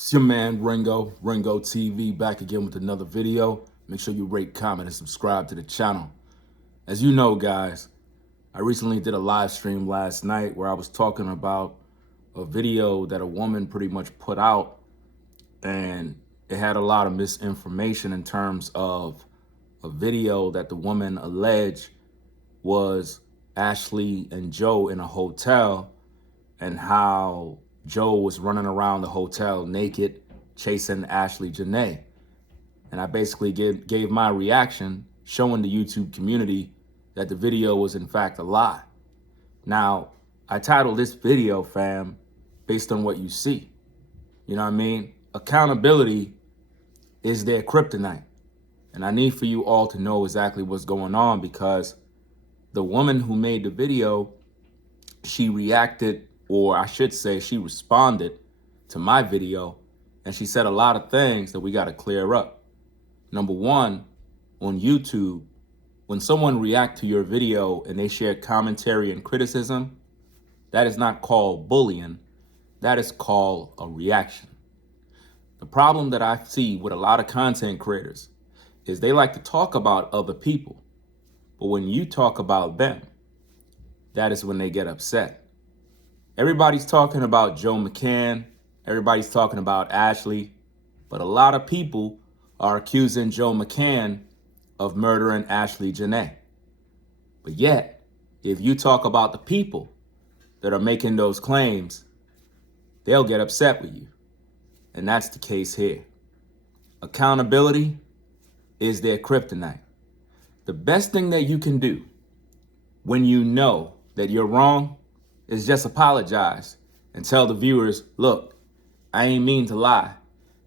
It's your man Ringo TV, back again with another video. Make sure you rate, comment, and subscribe to the channel. As you know, guys, I recently did a live stream last night where I was talking about a video that a woman pretty much put out, and it had a lot of misinformation in terms of a video that the woman alleged was Ashlee and Joe in a hotel, and how Joe was running around the hotel naked, chasing Ashlee Jenae. And I basically gave my reaction, showing the YouTube community that the video was in fact a lie. Now, I titled this video, fam, based on what you see. You know what I mean? Accountability is their kryptonite. And I need for you all to know exactly what's going on, because the woman who made the video, she reacted, or I should say she responded to my video, and she said a lot of things that we got to clear up. Number one, on YouTube, when someone reacts to your video and they share commentary and criticism, that is not called bullying. That is called a reaction. The problem that I see with a lot of content creators is they like to talk about other people, but when you talk about them, that is when they get upset. Everybody's talking about Joe McCann. Everybody's talking about Ashlee, but a lot of people are accusing Joe McCann of murdering Ashlee Jenae. But yet, if you talk about the people that are making those claims, they'll get upset with you. And that's the case here. Accountability is their kryptonite. The best thing that you can do when you know that you're wrong is just apologize and tell the viewers, look, I ain't mean to lie.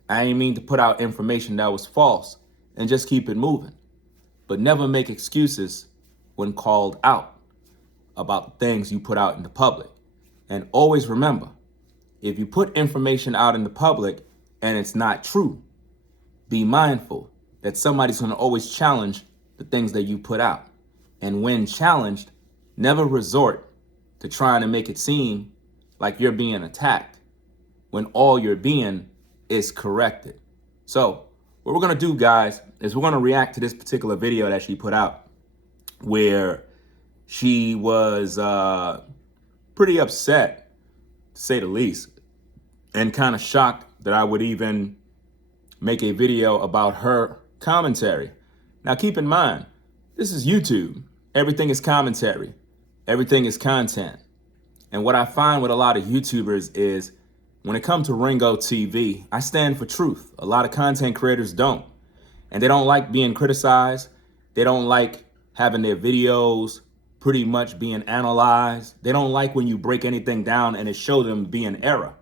I ain't mean to put out information that was false, and just keep it moving. But never make excuses when called out about the things you put out in the public. And always remember, if you put information out in the public and it's not true, be mindful that somebody's going to always challenge the things that you put out. And when challenged, never resort to trying to make it seem like you're being attacked when all you're being is corrected. So what we're gonna do, guys, is we're gonna react to this particular video that she put out, where she was pretty upset, to say the least, and kind of shocked that I would even make a video about her commentary. Now, keep in mind, this is YouTube. Everything is commentary. Everything is content. And what I find with a lot of YouTubers is when it comes to Ringo TV, I stand for truth. A lot of content creators don't. And they don't like being criticized. They don't like having their videos pretty much being analyzed. They don't like when you break anything down and it shows them being error.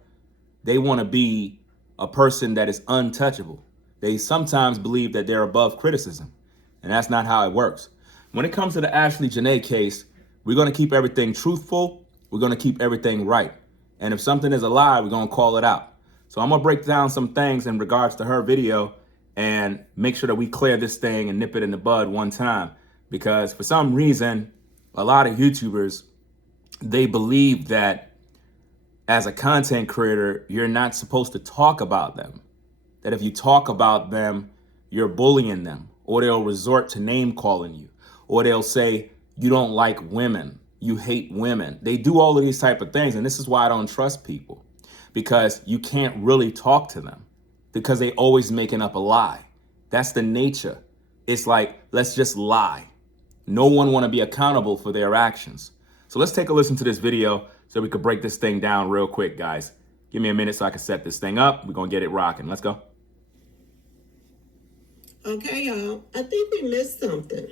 They want to be a person that is untouchable. They sometimes believe that they're above criticism. And that's not how it works. When it comes to the Ashlee Jenae case, we're going to keep everything truthful. We're going to keep everything right. And if something is a lie, we're going to call it out. So I'm going to break down some things in regards to her video and make sure that we clear this thing and nip it in the bud one time. Because for some reason, a lot of YouTubers, they believe that as a content creator, you're not supposed to talk about them. That if you talk about them, you're bullying them, or they'll resort to name calling you, or they'll say, you don't like women, you hate women. They do all of these type of things. And this is why I don't trust people, because you can't really talk to them because they always making up a lie. That's the nature. It's like, let's just lie. No one want to be accountable for their actions. So let's take a listen to this video so we could break this thing down real quick, guys. Give me a minute so I can set this thing up. We're going to get it rocking. Let's go. Okay, y'all, I think we missed something.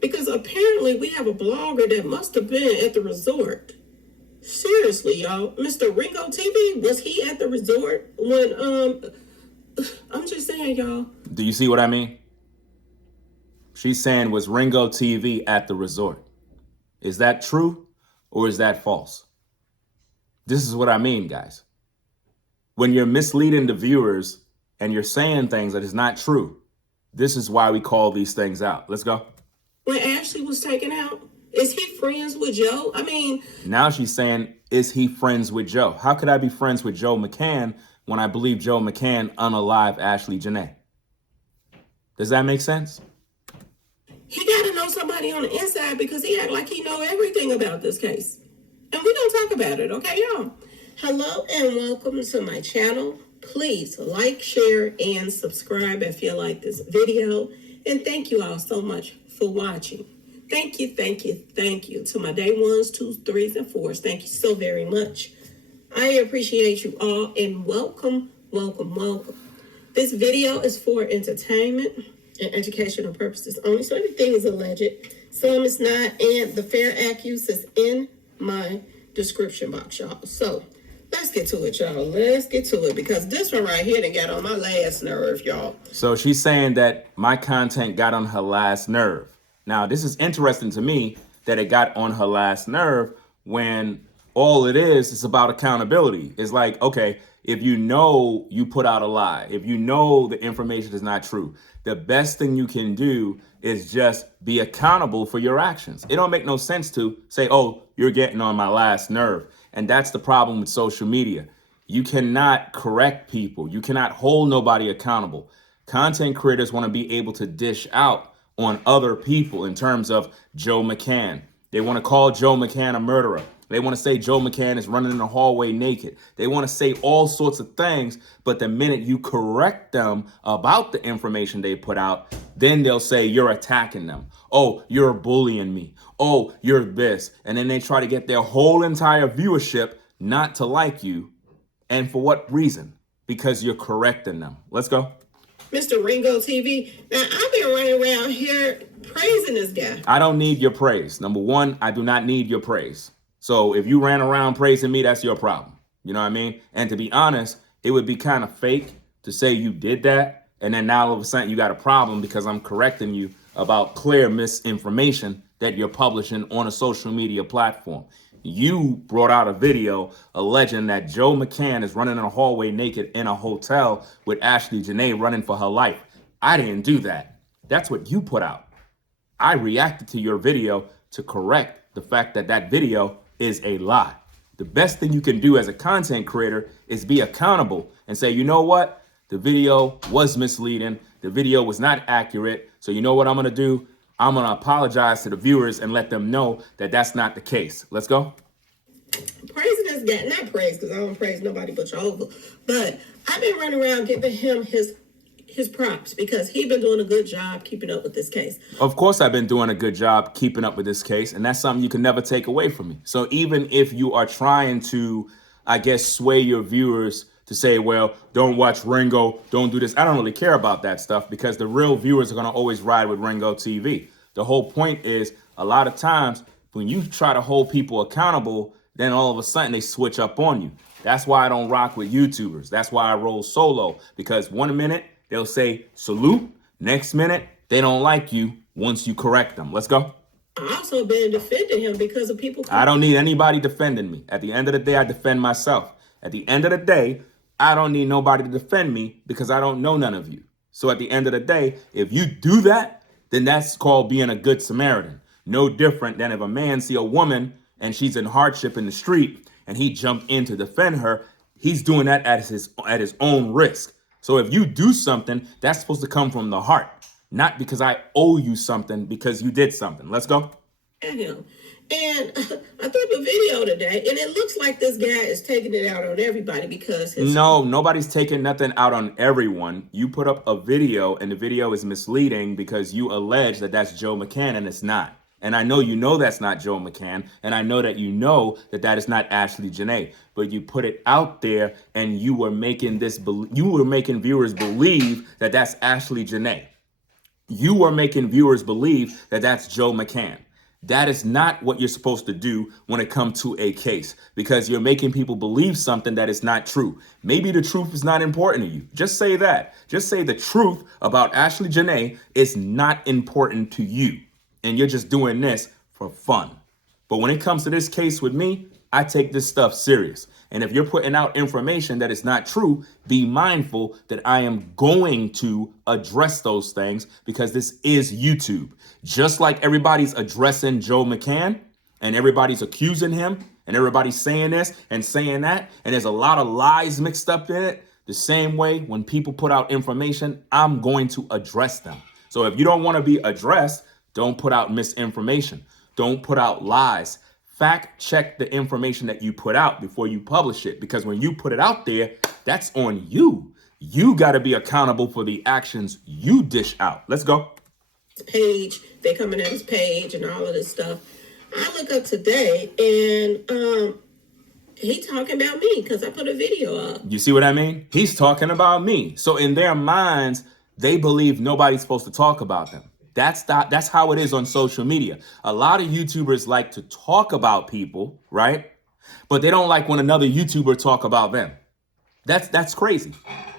Because apparently we have a blogger that must have been at the resort. Seriously, y'all. Mr. Ringo TV, was he at the resort when, I'm just saying, y'all. Do you see what I mean? She's saying, was Ringo TV at the resort? Is that true or is that false? This is what I mean, guys. When you're misleading the viewers and you're saying things that is not true, this is why we call these things out. Let's go. When Ashlee was taken out? Is he friends with Joe? I mean, Now she's saying, is he friends with Joe? How could I be friends with Joe McCann when I believe Joe McCann unalived Ashlee Jenae? Does that make sense? he got to know somebody on the inside because he act like he know everything about this case. And we don't talk about it, okay, y'all? Hello and welcome to my channel. Please like, share, and subscribe if you like this video. And thank you all so much for watching. Thank you to my day ones, twos, threes, and fours. Thank you so very much. I appreciate you all and welcome. This video is for entertainment and educational purposes only. So everything is alleged. Some is not, and the fair accuse is in my description box, y'all. So let's get to it, y'all. Let's get to it because this one right here done got on my last nerve, y'all. So she's saying that my content got on her last nerve. Now, this is interesting to me that it got on her last nerve when all it is about accountability. It's like, okay, if you know you put out a lie, if you know the information is not true, the best thing you can do is just be accountable for your actions. It don't make no sense to say, oh, you're getting on my last nerve. And that's the problem with social media. You cannot correct people. You cannot hold nobody accountable. Content creators want to be able to dish out on other people in terms of Joe McCann. They want to call Joe McCann a murderer. They want to say Joe McCann is running in the hallway naked. They want to say all sorts of things, but the minute you correct them about the information they put out, then they'll say you're attacking them. Oh, you're bullying me. Oh, you're this. And then they try to get their whole entire viewership not to like you. And for what reason? Because you're correcting them. Let's go. Mr. Ringo TV. Now, I've been running around here praising this guy. I don't need your praise. Number one, I do not need your praise. So if you ran around praising me, that's your problem. You know what I mean? And to be honest, it would be kind of fake to say you did that. And then now all of a sudden you got a problem because I'm correcting you about clear misinformation that you're publishing on a social media platform. You brought out a video alleging that Joe McCann is running in a hallway naked in a hotel with Ashlee Jenae running for her life. I didn't do that. That's what you put out. I reacted to your video to correct the fact that that video is a lie. The best thing you can do as a content creator is be accountable and say, you know what? The video was misleading. The video was not accurate. So you know what I'm going to do? I'm going to apologize to the viewers and let them know that that's not the case. Let's go. Praising this guy, not praise because I don't praise nobody but Jehovah, but I've been running around giving him his props because he's been doing a good job keeping up with this case. Of course, I've been doing a good job keeping up with this case, and that's something you can never take away from me. So even if you are trying to, I guess, sway your viewers to say, well, don't watch Ringo, don't do this. I don't really care about that stuff because the real viewers are going to always ride with Ringo TV. The whole point is a lot of times when you try to hold people accountable, then all of a sudden they switch up on you. That's why I don't rock with YouTubers. That's why I roll solo, because one minute they'll say salute. Next minute, they don't like you once you correct them. Let's go. I also been defending him because of people. I don't need anybody defending me. At the end of the day, I defend myself. At the end of the day, I don't need nobody to defend me because I don't know none of you. So at the end of the day, if you do that, then that's called being a good Samaritan. No different than if a man see a woman and she's in hardship in the street and he jumped in to defend her, he's doing that at his own risk. So if you do something, that's supposed to come from the heart, not because I owe you something because you did something. Let's go. Him. And I threw up a video today, and it looks like this guy is taking it out on everybody because No, nobody's taking nothing out on everyone. You put up a video, and the video is misleading because you allege that that's Joe McCann, and it's not. And I know that's not Joe McCann, and I know that that is not Ashlee Jenae. But you put it out there, and you were making viewers believe that that's Ashlee Jenae. You were making viewers believe that that's Joe McCann. That is not what you're supposed to do when it comes to a case, because you're making people believe something that is not true. Maybe the truth is not important to you. Just say that. Just say the truth about Ashlee Jenae is not important to you. And you're just doing this for fun. But when it comes to this case with me, I take this stuff serious. And if you're putting out information that is not true, be mindful that I am going to address those things because this is YouTube. Just like everybody's addressing Joe McCann and everybody's accusing him and everybody's saying this and saying that, and there's a lot of lies mixed up in it, the same way when people put out information, I'm going to address them. So if you don't want to be addressed, don't put out misinformation. Don't put out lies. Fact check the information that you put out before you publish it, because when you put it out there, that's on you. You got to be accountable for the actions you dish out. Let's go. Page, they coming at his page and all of this stuff. I look up today and he talking about me because I put a video up. You see what I mean? He's talking about me. So in their minds, they believe nobody's supposed to talk about them. That's how it is on social media. A lot of YouTubers like to talk about people, right? But they don't like when another YouTuber talk about them. That's crazy.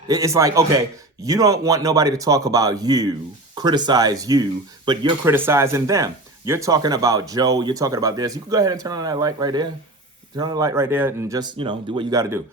It's like, okay, you don't want nobody to talk about you, criticize you, but you're criticizing them. You're talking about Joe. You're talking about this. You can go ahead and turn on that light right there. Turn on the light right there and just, do what you got to do.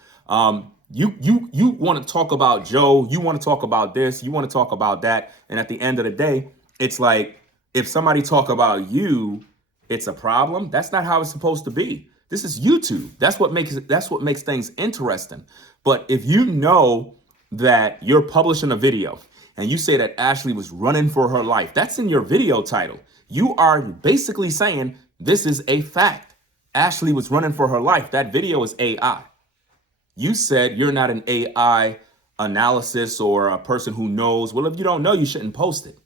You want to talk about Joe. You want to talk about this. You want to talk about that. And at the end of the day, it's like if somebody talk about you, it's a problem. That's not how it's supposed to be. This is YouTube. That's what makes things interesting. But if you know that you're publishing a video and you say that Ashlee was running for her life, that's in your video title. You are basically saying this is a fact. Ashlee was running for her life. That video is AI. You said you're not an AI analysis or a person who knows. Well, if you don't know, you shouldn't post it.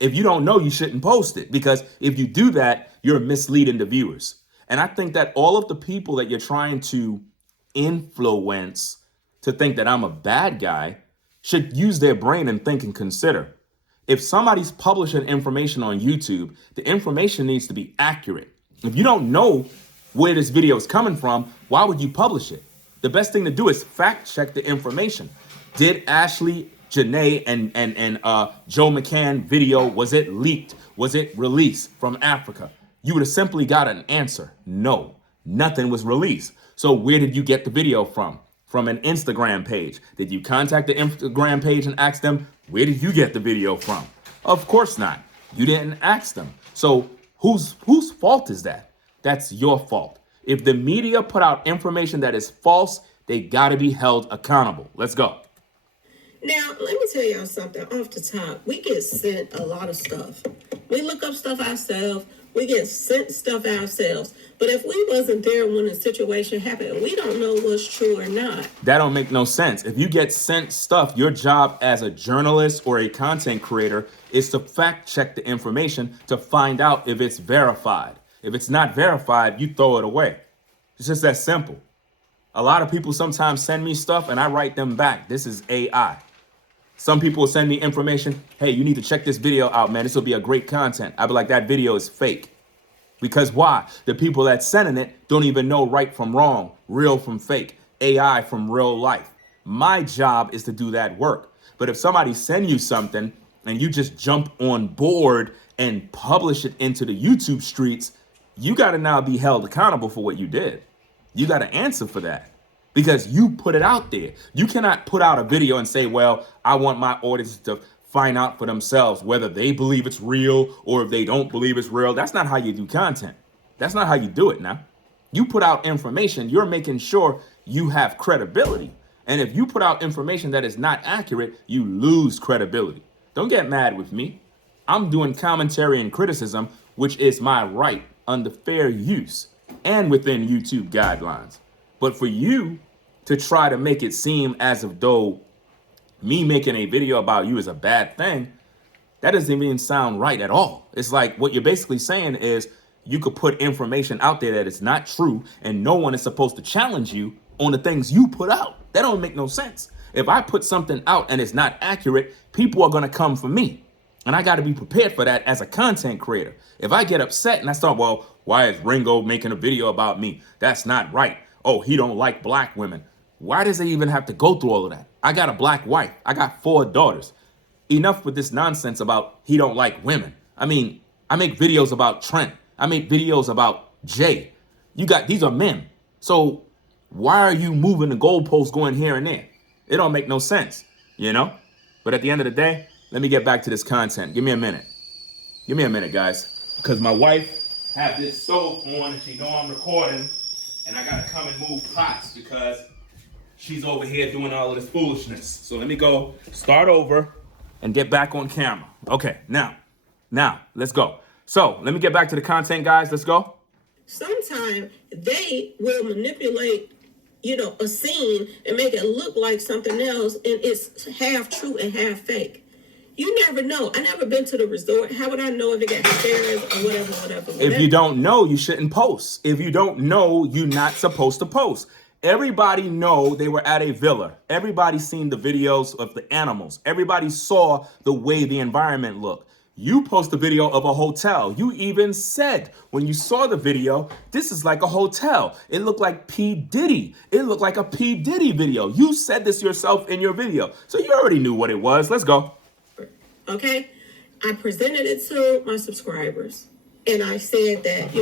If you don't know, you shouldn't post it, because if you do that, you're misleading the viewers. And I think that all of the people that you're trying to influence to think that I'm a bad guy should use their brain and think and consider. If somebody's publishing information on YouTube, the information needs to be accurate. If you don't know where this video is coming from, why would you publish it? The best thing to do is fact check the information. Did Ashlee Jenae and Joe McCann video, was it leaked? Was it released from Africa? You would have simply got an answer. No, nothing was released. So where did you get the video from? From an Instagram page. Did you contact the Instagram page and ask them, where did you get the video from? Of course not. You didn't ask them. So whose fault is that? That's your fault. If the media put out information that is false, they got to be held accountable. Let's go. Now, let me tell y'all something off the top. We get sent a lot of stuff. We look up stuff ourselves. We get sent stuff ourselves. But if we wasn't there when the situation happened, we don't know what's true or not. That don't make no sense. If you get sent stuff, your job as a journalist or a content creator is to fact check the information to find out if it's verified. If it's not verified, you throw it away. It's just that simple. A lot of people sometimes send me stuff and I write them back. This is AI. Some people will send me information. Hey, you need to check this video out, man. This will be a great content. I'll be like, that video is fake. Because why? The people that's sending it don't even know right from wrong, real from fake, AI from real life. My job is to do that work. But if somebody send you something and you just jump on board and publish it into the YouTube streets, you got to now be held accountable for what you did. You got to answer for that. Because you put it out there. You cannot put out a video and say, well, I want my audience to find out for themselves whether they believe it's real or if they don't believe it's real. That's not how you do content. That's not how you do it now. You put out information, you're making sure you have credibility. And if you put out information that is not accurate, you lose credibility. Don't get mad with me. I'm doing commentary and criticism, which is my right under fair use and within YouTube guidelines. But for you to try to make it seem as if though me making a video about you is a bad thing, that doesn't even sound right at all. It's like what you're basically saying is you could put information out there that is not true and no one is supposed to challenge you on the things you put out. That don't make no sense. If I put something out and it's not accurate, people are going to come for me. And I got to be prepared for that as a content creator. If I get upset and I start, well, why is Ringo making a video about me? That's not right. Oh, he don't like black women. Why does he even have to go through all of that? I got a black wife. I got 4 daughters. Enough with this nonsense about he don't like women. I mean, I make videos about Trent. I make videos about Jay. These are men. So Why are you moving the goalposts going here and there? It don't make no sense, you know? But at the end of the day, let me get back to this content. Give me a minute. Give me a minute, guys. Because my wife have this stove on and she know I'm recording, and I gotta come and move pots because she's over here doing all of this foolishness. So let me go start over and get back on camera. Okay, now, let's go. So let me get back to the content, guys. Let's go. Sometimes they will manipulate, a scene and make it look like something else, and it's half true and half fake. You never know. I never been to the resort. How would I know if it got stairs or whatever? If you don't know, you shouldn't post. If you don't know, you're not supposed to post. Everybody know they were at a villa. Everybody seen the videos of the animals. Everybody saw the way the environment looked. You post a video of a hotel. You even said when you saw the video, this is like a hotel. It looked like P. Diddy. It looked like a P. Diddy video. You said this yourself in your video. So you already knew what it was. Let's go. Okay? I presented it to my subscribers. And I said that,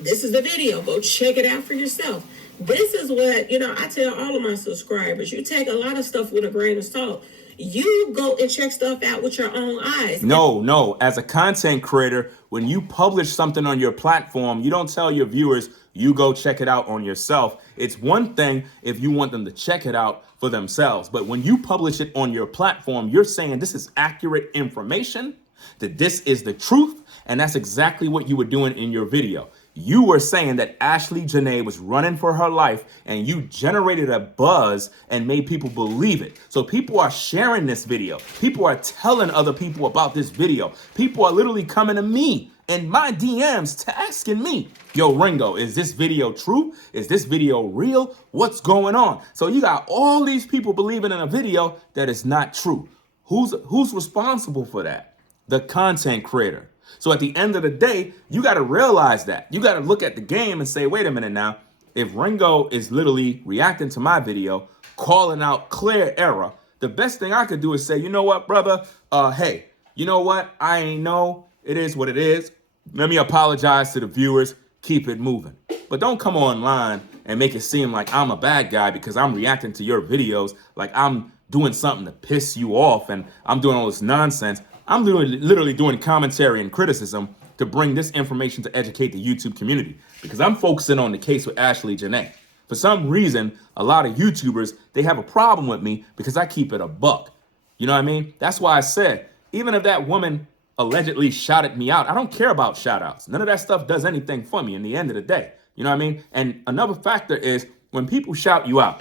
this is the video. Go check it out for yourself. This is what, I tell all of my subscribers. You take a lot of stuff with a grain of salt. You go and check stuff out with your own eyes. No. As a content creator, when you publish something on your platform, you don't tell your viewers, you go check it out on yourself. It's one thing if you want them to check it out for themselves. But when you publish it on your platform, you're saying this is accurate information, that this is the truth. And that's exactly what you were doing in your video. You were saying that Ashlee Jenae was running for her life, and you generated a buzz and made people believe it. So people are sharing this video. People are telling other people about this video. People are literally coming to me in my DMs to asking me, yo, Ringo, is this video true? Is this video real? What's going on? So you got all these people believing in a video that is not true. Who's responsible for that? The content creator. So at the end of the day, you got to realize that. You got to look at the game and say, wait a minute now. If Ringo is literally reacting to my video, calling out clear error, the best thing I could do is say, you know what, brother? Hey, you know what? I ain't know. It is what it is. Let me apologize to the viewers. Keep it moving. But don't come online and make it seem like I'm a bad guy because I'm reacting to your videos like I'm doing something to piss you off and I'm doing all this nonsense. I'm literally doing commentary and criticism to bring this information to educate the YouTube community because I'm focusing on the case with Ashlee Jenae. For some reason, a lot of YouTubers, they have a problem with me because I keep it a buck. You know what I mean? That's why I said, even if that woman allegedly shouted me out, I don't care about shout outs. None of that stuff does anything for me in the end of the day. You know what I mean? And another factor is when people shout you out,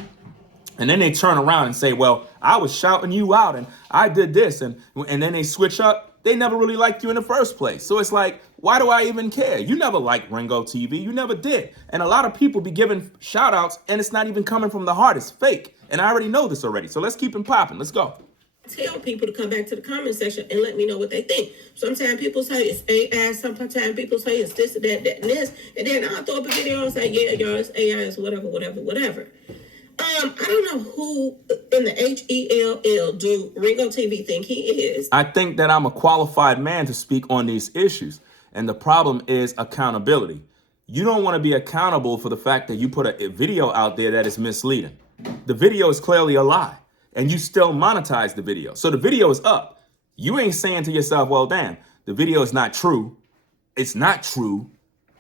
and then they turn around and say, well, I was shouting you out and I did this. And then they switch up. They never really liked you in the first place. So it's like, why do I even care? You never liked Ringo TV. You never did. And a lot of people be giving shout outs and it's not even coming from the heart. It's fake. And I already know this already. So let's keep it popping. Let's go. Tell people to come back to the comment section and let me know what they think. Sometimes people say it's AI. Sometimes people say it's this, that, and this. And then I'll throw up a video and say, yeah, y'all, it's AI, it's whatever. I don't know who in the HELL do Ringo TV think he is. I think that I'm a qualified man to speak on these issues. And the problem is accountability. You don't want to be accountable for the fact that you put a video out there that is misleading. The video is clearly a lie and you still monetize the video. So the video is up. You ain't saying to yourself, well, damn, the video is not true. It's not true.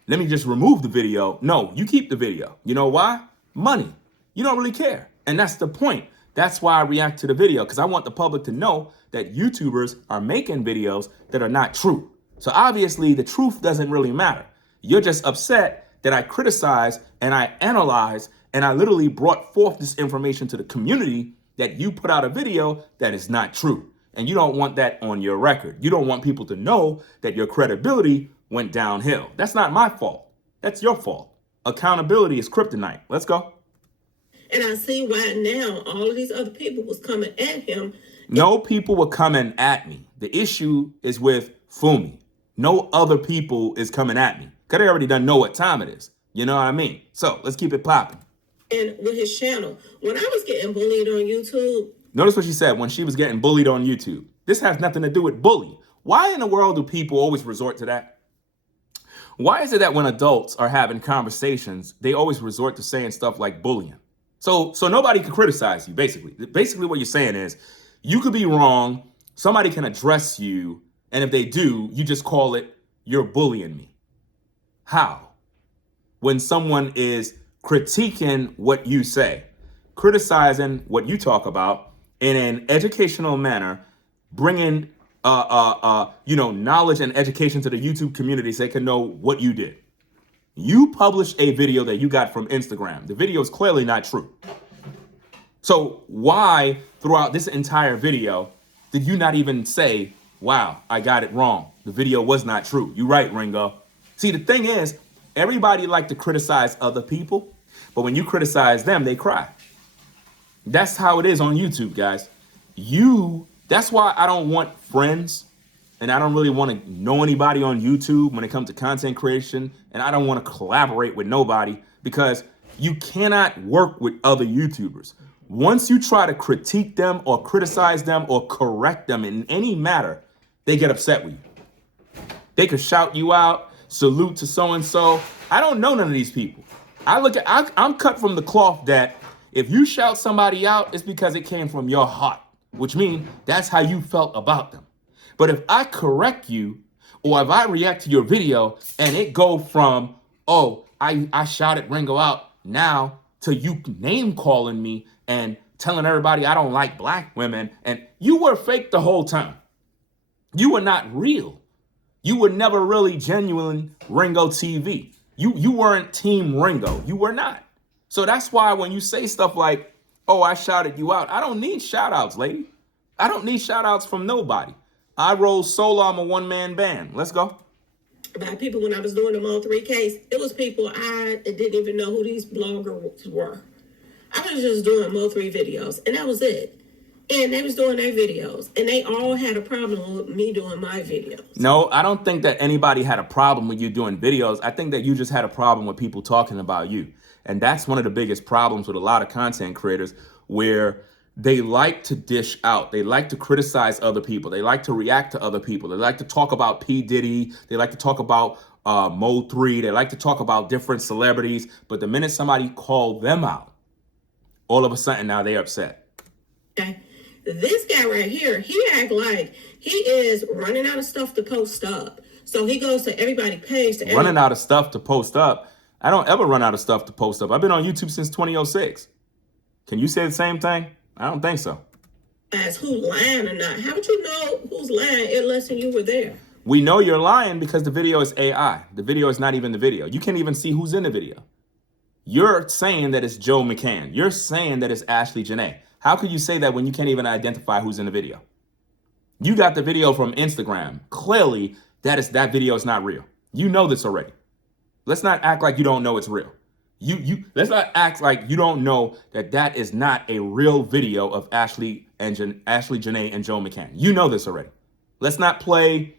Let me just remove the video. No, you keep the video. You know why? Money. You don't really care. And that's the point. That's why I react to the video, because I want the public to know that YouTubers are making videos that are not true. So obviously the truth doesn't really matter. You're just upset that I criticize and I analyze and I literally brought forth this information to the community that you put out a video that is not true. And you don't want that on your record. You don't want people to know that your credibility went downhill. That's not my fault. That's your fault. Accountability is kryptonite. Let's go. And I see why now all of these other people was coming at him. No people were coming at me. The issue is with Fumi. No other people is coming at me. Because they already done know what time it is. You know what I mean? So let's keep it popping. And with his channel, when I was getting bullied on YouTube. Notice what she said when she was getting bullied on YouTube. This has nothing to do with bullying. Why in the world do people always resort to that? Why is it that when adults are having conversations, they always resort to saying stuff like bullying? So nobody can criticize you, basically. Basically what you're saying is you could be wrong, somebody can address you, and if they do, you just call it, you're bullying me. How? When someone is critiquing what you say, criticizing what you talk about in an educational manner, bringing knowledge and education to the YouTube community so they can know what you did. You published a video that you got from Instagram. The video is clearly not true. So why, throughout this entire video, did you not even say, wow, I got it wrong. The video was not true. You're right, Ringo. See, the thing is, everybody like to criticize other people, but when you criticize them, they cry. That's how it is on YouTube, guys. That's why I don't want friends, and I don't really want to know anybody on YouTube when it comes to content creation, and I don't want to collaborate with nobody because you cannot work with other YouTubers. Once you try to critique them or criticize them or correct them in any matter, they get upset with you. They could shout you out, salute to so-and-so. I don't know none of these people. I'm cut from the cloth that if you shout somebody out, it's because it came from your heart, which means that's how you felt about them. But if I correct you, or if I react to your video and it go from, oh, I shouted Ringo out now to you name calling me and telling everybody I don't like black women, and you were fake the whole time. You were not real. You were never really genuine Ringo TV. You weren't Team Ringo. You were not. So that's why when you say stuff like, oh, I shouted you out, I don't need shout outs, lady. I don't need shout outs from nobody. I roll solo, I'm a one-man band. Let's go. About people when I was doing the Mo3 case, it was people I didn't even know who these bloggers were. I was just doing Mo3 videos, and that was it. And they was doing their videos, and they all had a problem with me doing my videos. No, I don't think that anybody had a problem with you doing videos. I think that you just had a problem with people talking about you. And that's one of the biggest problems with a lot of content creators, where they like to dish out. They like to criticize other people. They like to react to other people. They like to talk about P. Diddy. They like to talk about Mo3. They like to talk about different celebrities. But the minute somebody called them out, all of a sudden now they're upset. Okay. This guy right here, he act like he is running out of stuff to post up. So he goes to everybody's page. Running out of stuff to post up? I don't ever run out of stuff to post up. I've been on YouTube since 2006. Can you say the same thing? I don't think so. As who lying or not? How would you know who's lying unless you were there? We know you're lying because the video is AI. The video is not even the video. You can't even see who's in the video. You're saying that it's Joe McCann. You're saying that it's Ashlee Jenae. How could you say that when you can't even identify who's in the video? You got the video from Instagram. Clearly, that video is not real. You know this already. Let's not act like you don't know it's real. Let's not act like you don't know that is not a real video of Ashlee Jenae and Joe McCann. You know this already. Let's not play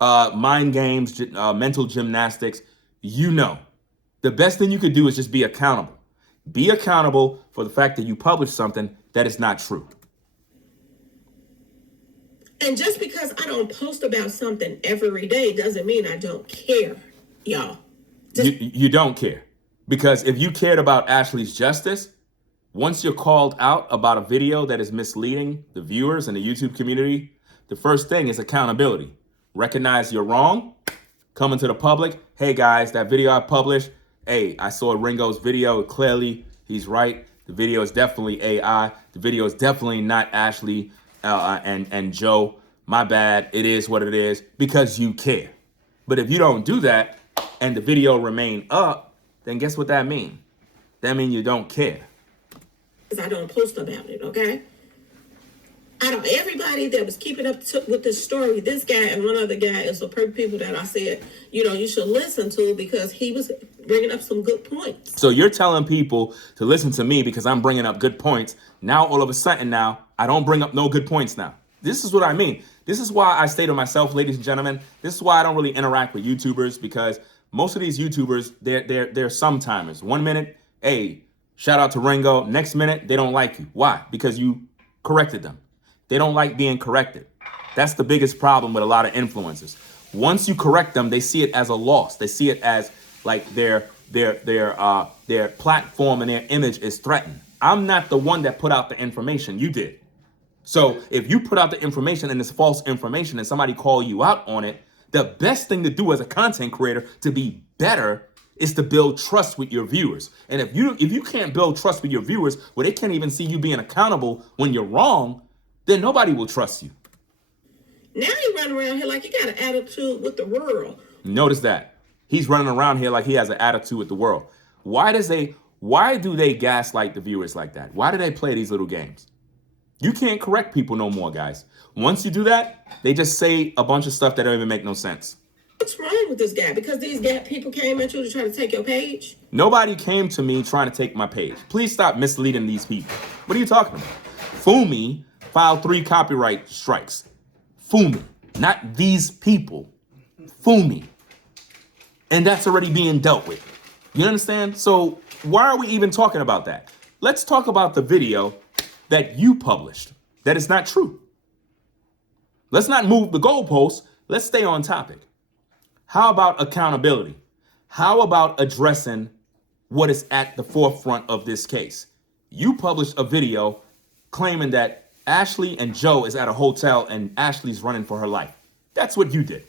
mind games, mental gymnastics. You know. The best thing you could do is just be accountable. Be accountable for the fact that you published something that is not true. And just because I don't post about something every day doesn't mean I don't care, y'all. You don't care. Because if you cared about Ashlee's justice, once you're called out about a video that is misleading the viewers and the YouTube community, the first thing is accountability. Recognize you're wrong. Come into the public. Hey guys, that video I published, hey, I saw Ringo's video. Clearly, he's right. The video is definitely AI. The video is definitely not Ashlee and Joe. My bad. It is what it is because you care. But if you don't do that and the video remain up, then guess what that means? That means you don't care. Because I don't post about it, okay? Everybody that was keeping up with this story, this guy and one other guy is the perfect people that I said, you should listen to because he was bringing up some good points. So you're telling people to listen to me because I'm bringing up good points. Now, all of a sudden now, I don't bring up no good points now. This is what I mean. This is why I stay to myself, ladies and gentlemen. This is why I don't really interact with YouTubers, because most of these YouTubers, they're sometimers. 1 minute, hey, shout out to Ringo. Next minute, they don't like you. Why? Because you corrected them. They don't like being corrected. That's the biggest problem with a lot of influencers. Once you correct them, they see it as a loss. They see it as like their platform and their image is threatened. I'm not the one that put out the information. You did. So if you put out the information and it's false information and somebody call you out on it, the best thing to do as a content creator to be better is to build trust with your viewers. And if you can't build trust with your viewers where they can't even see you being accountable when you're wrong, then nobody will trust you. Now you run around here like you got an attitude with the world. Notice that. He's running around here like he has an attitude with the world. Why do they gaslight the viewers like that? Why do they play these little games? You can't correct people no more, guys. Once you do that, they just say a bunch of stuff that don't even make no sense. What's wrong with this guy? Because these Gap people came at you to try to take your page? Nobody came to me trying to take my page. Please stop misleading these people. What are you talking about? Fumi filed 3 copyright strikes. Fumi, not these people. Fumi. And that's already being dealt with. You understand? So why are we even talking about that? Let's talk about the video that you published. That is not true. Let's not move the goalposts. Let's stay on topic. How about accountability? How about addressing what is at the forefront of this case? You published a video claiming that Ashlee and Joe is at a hotel and Ashlee's running for her life. That's what you did.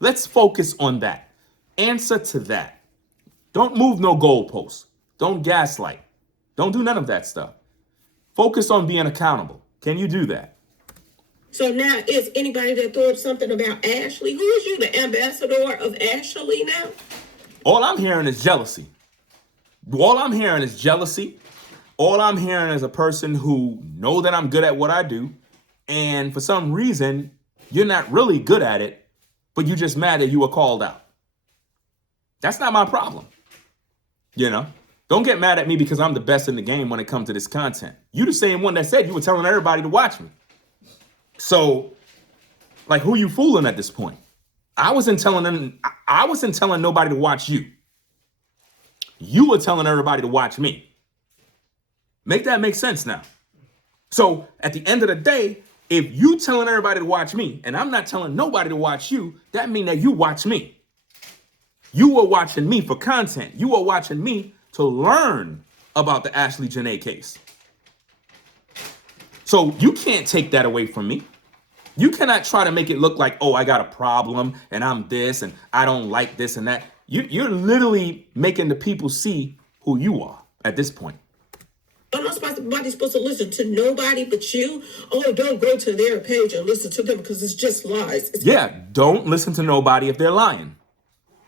Let's focus on that. Answer to that. Don't move no goalposts. Don't gaslight. Don't do none of that stuff. Focus on being accountable. Can you do that? So now is anybody that throw up something about Ashlee? Who is you, the ambassador of Ashlee now? All I'm hearing is jealousy. All I'm hearing is jealousy. All I'm hearing is a person who know that I'm good at what I do. And for some reason, you're not really good at it, but you're just mad that you were called out. That's not my problem. You know, don't get mad at me because I'm the best in the game when it comes to this content. You the same one that said you were telling everybody to watch me. So, like, who you fooling at this point? I wasn't telling nobody to watch you. You were telling everybody to watch me. Make that make sense now. So at the end of the day, if you telling everybody to watch me and I'm not telling nobody to watch you, that means that you watch me. You were watching me for content. You were watching me to learn about the Ashlee Jenae case. So you can't take that away from me. You cannot try to make it look like, oh, I got a problem and I'm this and I don't like this and that. You're literally making the people see who you are at this point. I'm not supposed to listen to nobody but you. Oh, don't go to their page and listen to them because it's just lies. Yeah, don't listen to nobody if they're lying.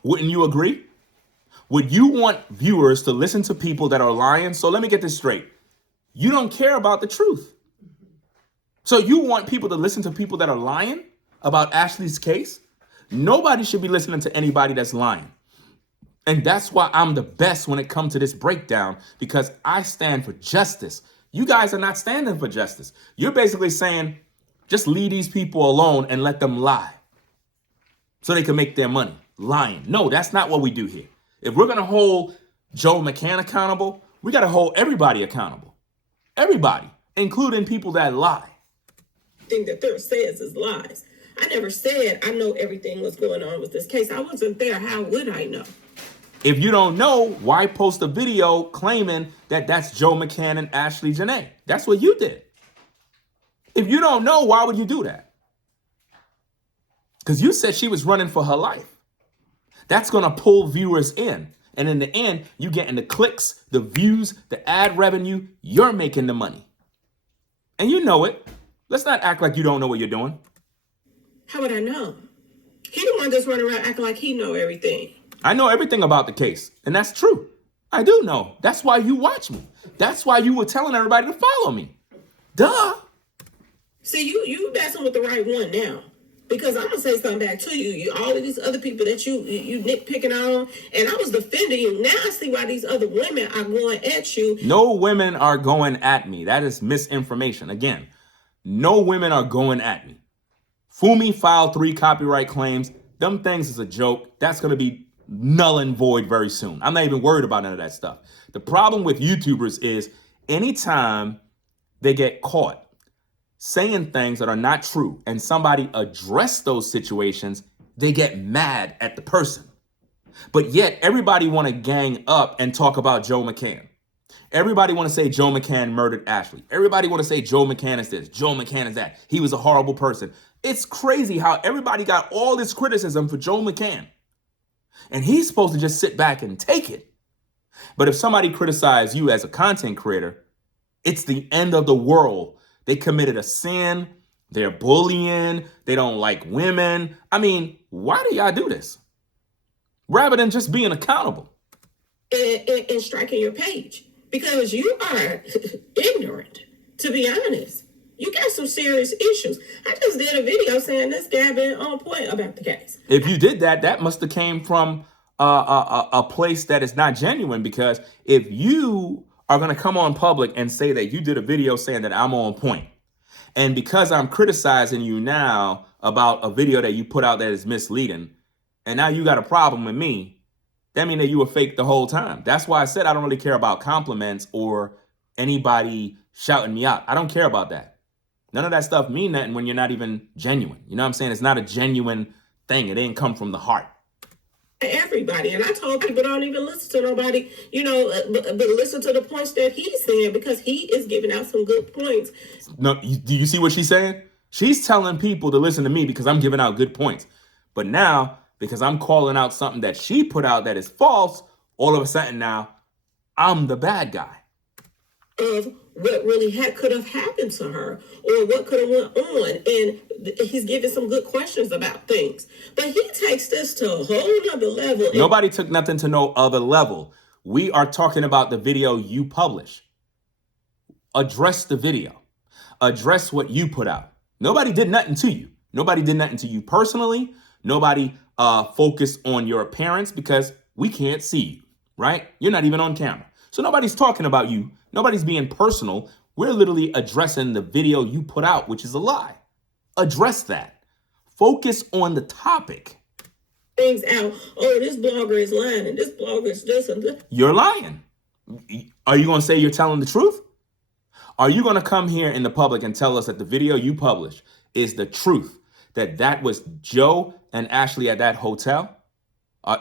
Wouldn't you agree? Would you want viewers to listen to people that are lying? So let me get this straight. You don't care about the truth. So you want people to listen to people that are lying about Ashlee's case? Nobody should be listening to anybody that's lying. And that's why I'm the best when it comes to this breakdown, because I stand for justice. You guys are not standing for justice. You're basically saying, just leave these people alone and let them lie so they can make their money. Lying. No, that's not what we do here. If we're going to hold Joe McCann accountable, we got to hold everybody accountable. Everybody, including people that lie. Thing that there says is lies. I never said I know everything that's going on with this case. I wasn't there. How would I know? If you don't know, why post a video claiming that that's Joe McCann and Ashlee Jenae? That's what you did. If you don't know, why would you do that? Because you said she was running for her life. That's going to pull viewers in. And in the end, you getting the clicks, the views, the ad revenue. You're making the money. And you know it. Let's not act like you don't know what you're doing. How would I know? He the one that's running around acting like he know everything. I know everything about the case. And that's true. I do know. That's why you watch me. That's why you were telling everybody to follow me. Duh. See, you messing with the right one now. Because I'm going to say something back to you. All of these other people that you nitpicking on, and I was defending you. Now I see why these other women are going at you. No women are going at me. That is misinformation. Again, no women are going at me. Fumi filed 3 copyright claims. Them things is a joke. That's going to be null and void very soon. I'm not even worried about none of that stuff. The problem with YouTubers is anytime they get caught saying things that are not true and somebody address those situations, they get mad at the person. But yet everybody want to gang up and talk about Joe McCann. Everybody want to say Joe McCann murdered Ashlee. Everybody want to say Joe McCann is this, Joe McCann is that. He was a horrible person. It's crazy how everybody got all this criticism for Joe McCann. And he's supposed to just sit back and take it. But if somebody criticizes you as a content creator, it's the end of the world. They committed a sin. They're bullying. They don't like women. I mean, why do y'all do this? Rather than just being accountable. And striking your page. Because you are ignorant, to be honest. You got some serious issues. I just did a video saying this guy been on point about the case. If you did that, that must have came from a place that is not genuine, because if you are going to come on public and say that you did a video saying that I'm on point, and because I'm criticizing you now about a video that you put out that is misleading, and now you got a problem with me, that means that you were fake the whole time. That's why I said I don't really care about compliments or anybody shouting me out. I don't care about that. None of that stuff mean nothing when you're not even genuine. You know what I'm saying? It's not a genuine thing. It didn't come from the heart. Everybody. And I told people don't even listen to nobody, but listen to the points that he's saying, because he is giving out some good points. No, do you see what she's saying? She's telling people to listen to me because I'm giving out good points. But now, because I'm calling out something that she put out that is false, all of a sudden now, I'm the bad guy. Of what really could have happened to her, or what could have went on. And he's giving some good questions about things. But he takes this to a whole nother level. Nobody took nothing to no other level. We are talking about the video you publish. Address the video. Address what you put out. Nobody did nothing to you. Nobody did nothing to you personally. Nobody focused on your appearance, because we can't see you, right? You're not even on camera. So nobody's talking about you. Nobody's being personal. We're literally addressing the video you put out, which is a lie. Address that. Focus on the topic. Things out. Oh, this blogger is lying, and this blogger is this and this. You're lying. Are you going to say you're telling the truth? Are you going to come here in the public and tell us that the video you published is the truth? That was Joe and Ashlee at that hotel?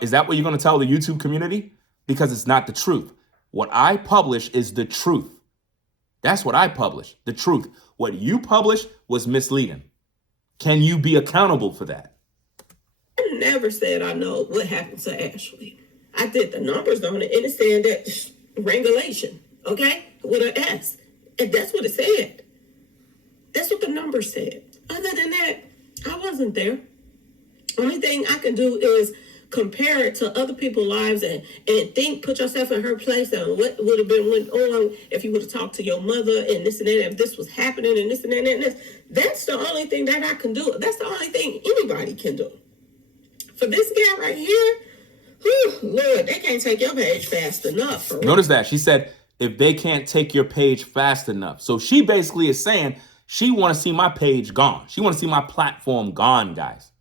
Is that what you're going to tell the YouTube community? Because it's not the truth. What I publish is the truth. That's what I publish, the truth. What you published was misleading. Can you be accountable for that? I never said I know what happened to Ashlee. I did the numbers on it, and it said that regulation, okay, with an S. And that's what it said. That's what the number said. Other than that, I wasn't there. Only thing I can do is compare it to other people's lives and put yourself in her place, and what would have been went on if you would have talked to your mother and this and that, if this was happening and this and that and this. That's the only thing that I can do. That's the only thing anybody can do. For this guy right here, whew, Lord, they can't take your page fast enough. For Notice that. She said, if they can't take your page fast enough. So she basically is saying she want to see my page gone. She want to see my platform gone, guys.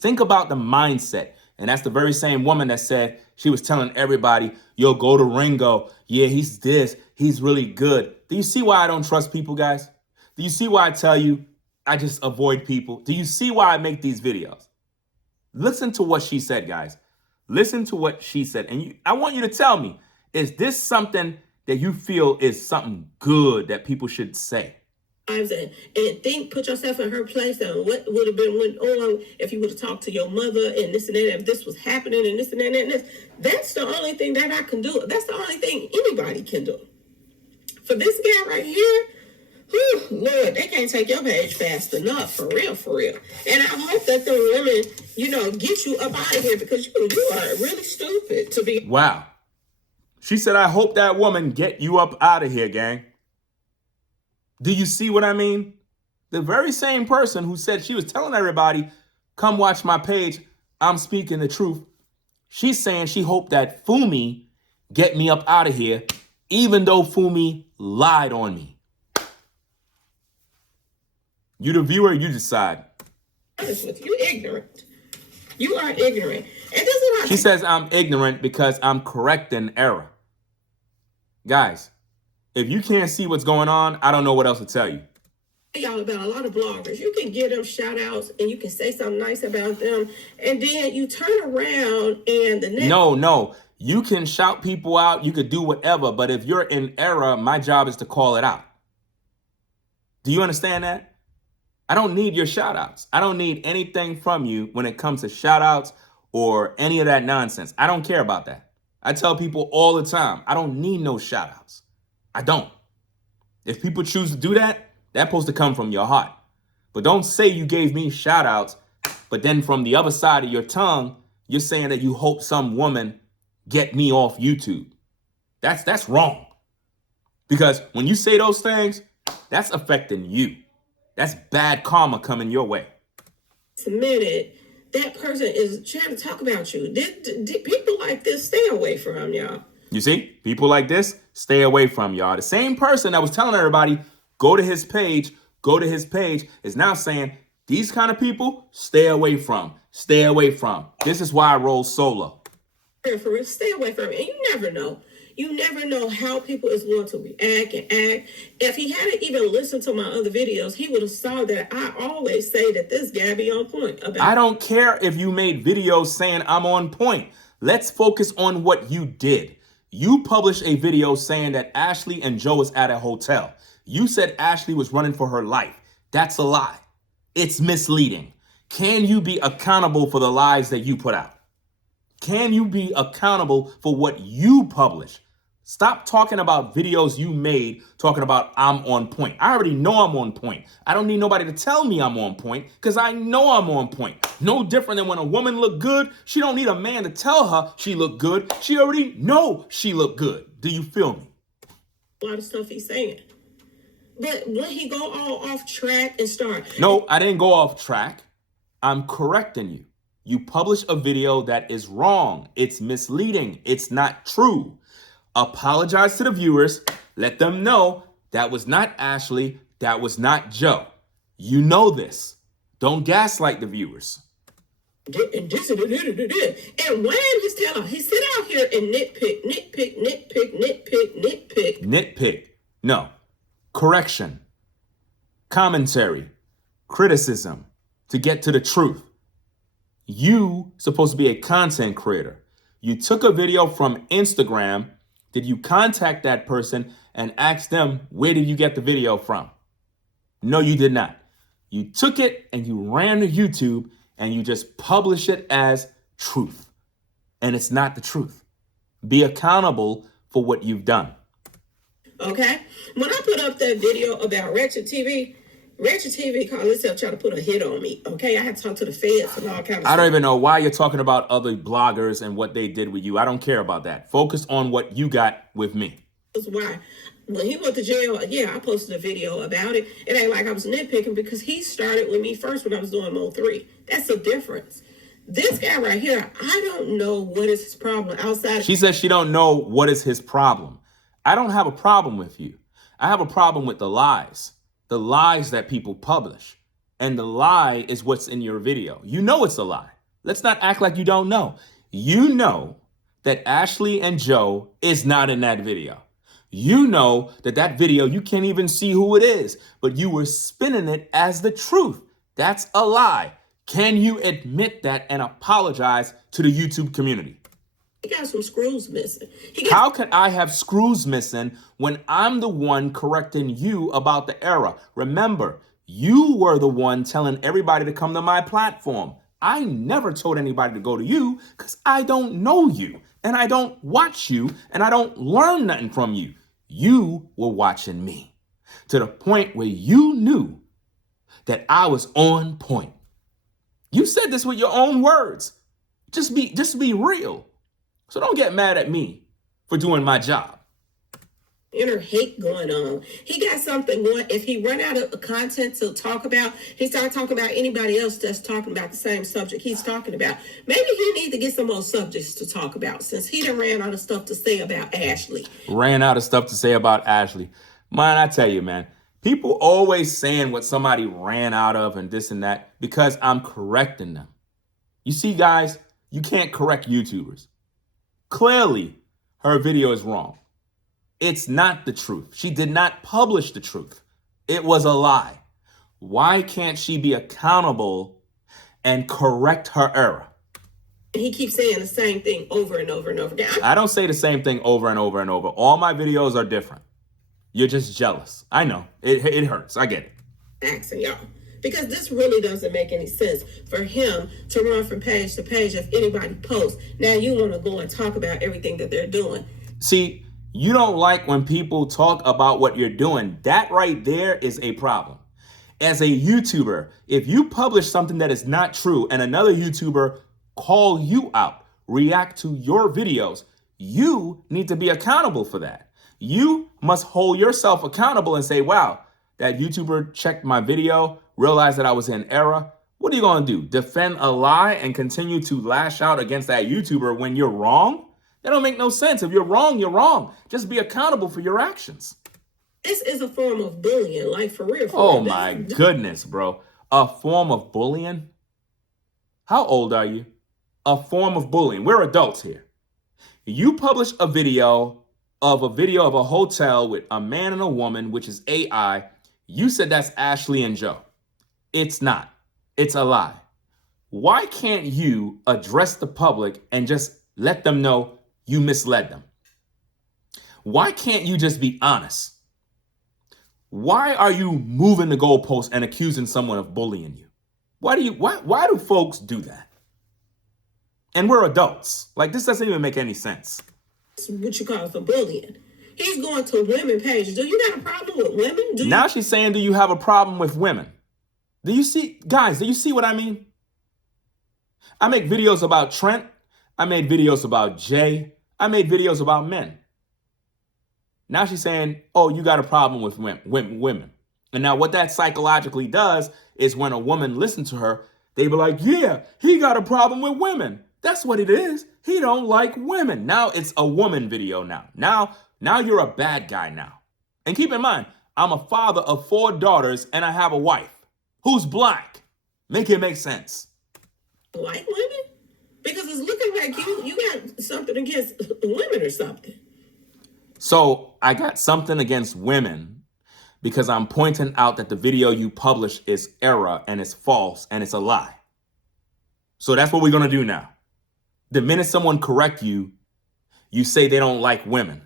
Think about the mindset. And that's the very same woman that said she was telling everybody, yo, go to Ringo. Yeah, he's this. He's really good. Do you see why I don't trust people, guys? Do you see why I tell you I just avoid people? Do you see why I make these videos? Listen to what she said, guys. Listen to what she said. And I want you to tell me, is this something that you feel is something good that people should say? And put yourself in her place, and what would have been went on if you would have talked to your mother and this and that, if this was happening and this and that and this. That's the only thing that I can do. That's the only thing anybody can do. For this guy right here, whew, Lord, they can't take your page fast enough, for real, for real. And I hope that the women, get you up out of here, because you are really stupid to be. Wow. She said, I hope that woman get you up out of here, gang. Do you see what I mean? The very same person who said she was telling everybody, come watch my page, I'm speaking the truth. She's saying she hoped that Fumi get me up out of here, even though Fumi lied on me. You the viewer, you decide. You ignorant. You are ignorant. And this is She says I'm ignorant because I'm correcting error. Guys, if you can't see what's going on, I don't know what else to tell you. Y'all, about a lot of bloggers. You can give them shout outs and you can say something nice about them, and then you turn around and the next. No. You can shout people out, you could do whatever, but if you're in error, my job is to call it out. Do you understand that? I don't need your shout outs. I don't need anything from you when it comes to shout outs or any of that nonsense. I don't care about that. I tell people all the time, I don't need no shout outs. I don't. If people choose to do that, that's supposed to come from your heart. But don't say you gave me shout outs, but then from the other side of your tongue, you're saying that you hope some woman get me off YouTube. That's wrong. Because when you say those things, that's affecting you. That's bad karma coming your way. Minute, that person is trying to talk about you. Did people like this stay away from y'all? You see, people like this, stay away from y'all. The same person that was telling everybody, go to his page, is now saying, these kind of people, stay away from. This is why I roll solo. Stay away from it. And you never know. You never know how people is going to react and act. If he hadn't even listened to my other videos, he would have saw that I always say that this guy be on point. I don't care if you made videos saying I'm on point. Let's focus on what you did. You published a video saying that Ashlee and Joe is at a hotel. You said Ashlee was running for her life. That's a lie. It's misleading. Can you be accountable for the lies that you put out? Can you be accountable for what you publish? Stop talking about videos you made, talking about I'm on point. I already know I'm on point. I don't need nobody to tell me I'm on point because I know I'm on point. No different than when a woman look good. She don't need a man to tell her she look good. She already know she look good. Do you feel me? A lot of stuff he's saying. But when he go all off track and start. No, I didn't go off track. I'm correcting you. You publish a video that is wrong. It's misleading. It's not true. Apologize to the viewers. Let them know that was not Ashlee. That was not Joe. You know this. Don't gaslight the viewers. And when he's telling, he sit out here and nitpick. Nitpick. No. Correction. Commentary. Criticism. To get to the truth. You supposed to be a content creator. You took a video from Instagram. Did you contact that person and ask them, where did you get the video from? No, you did not. You took it and you ran to YouTube and you just publish it as truth. And it's not the truth. Be accountable for what you've done. Okay? When I put up that video about Ratchet TV called itself trying to put a hit on me. Okay, I had to talk to the feds and all kinds of stuff. I don't even know why you're talking about other bloggers and what they did with you. I don't care about that. Focus on what you got with me. That's why when he went to jail, yeah, I posted a video about it. It ain't like I was nitpicking because he started with me first when I was doing Mo 3. That's the difference. This guy right here, I don't know what is his problem outside. She says she don't know what is his problem. I don't have a problem with you. I have a problem with the lies. The lies that people publish. And the lie is what's in your video. You know it's a lie. Let's not act like you don't know. You know that Ashlee and Joe is not in that video. You know that video, you can't even see who it is, but you were spinning it as the truth. That's a lie. Can you admit that and apologize to the YouTube community? He got some screws missing. How can I have screws missing when I'm the one correcting you about the error? Remember, you were the one telling everybody to come to my platform. I never told anybody to go to you because I don't know you and I don't watch you and I don't learn nothing from you. You were watching me to the point where you knew that I was on point. You said this with your own words. Just be real. So don't get mad at me for doing my job. Inner hate going on. He got something going. If he run out of content to talk about, he start talking about anybody else that's talking about the same subject he's talking about. Maybe he need to get some more subjects to talk about since he done ran out of stuff to say about Ashlee. Ran out of stuff to say about Ashlee. Man, I tell you, man, people always saying what somebody ran out of and this and that because I'm correcting them. You see, guys, you can't correct YouTubers. Clearly, her video is wrong. It's not the truth. She did not publish the truth. It was a lie. Why can't she be accountable and correct her error? He keeps saying the same thing over and over and over again. I don't say the same thing over and over and over. All my videos are different. You're just jealous. I know. It hurts. I get it. Asking y'all. Because this really doesn't make any sense for him to run from page to page if anybody posts. Now you want to go and talk about everything that they're doing. See, you don't like when people talk about what you're doing. That right there is a problem. As a YouTuber, if you publish something that is not true and another YouTuber call you out, react to your videos, you need to be accountable for that. You must hold yourself accountable and say, wow, that YouTuber checked my video, realized that I was in error. What are you going to do? Defend a lie and continue to lash out against that YouTuber when you're wrong? That don't make no sense. If you're wrong, you're wrong. Just be accountable for your actions. This is a form of bullying, like for real. Oh my goodness, bro. A form of bullying? How old are you? A form of bullying. We're adults here. You publish a video of a hotel with a man and a woman, which is AI. You said that's Ashlee and Joe. It's not. It's a lie. Why can't you address the public and just let them know you misled them? Why can't you just be honest? Why are you moving the goalpost and accusing someone of bullying you? Why do folks do that? And we're adults. Like, this doesn't even make any sense. What you call for bullying. He's going to women pages. Do you got a problem with women? Now she's saying, do you have a problem with women? Do you see, guys, do you see what I mean? I make videos about Trent. I made videos about Jay. I made videos about men. Now she's saying, oh, you got a problem with women. And now what that psychologically does is when a woman listens to her, they be like, yeah, he got a problem with women. That's what it is. He don't like women. Now it's a woman video now. Now you're a bad guy now. And keep in mind, I'm a father of 4 daughters and I have a wife who's black. Make it make sense. Like women? Because it's looking like you got something against women or something. So I got something against women because I'm pointing out that the video you publish is error and it's false and it's a lie. So that's what we're going to do now. The minute someone corrects you, you say they don't like women.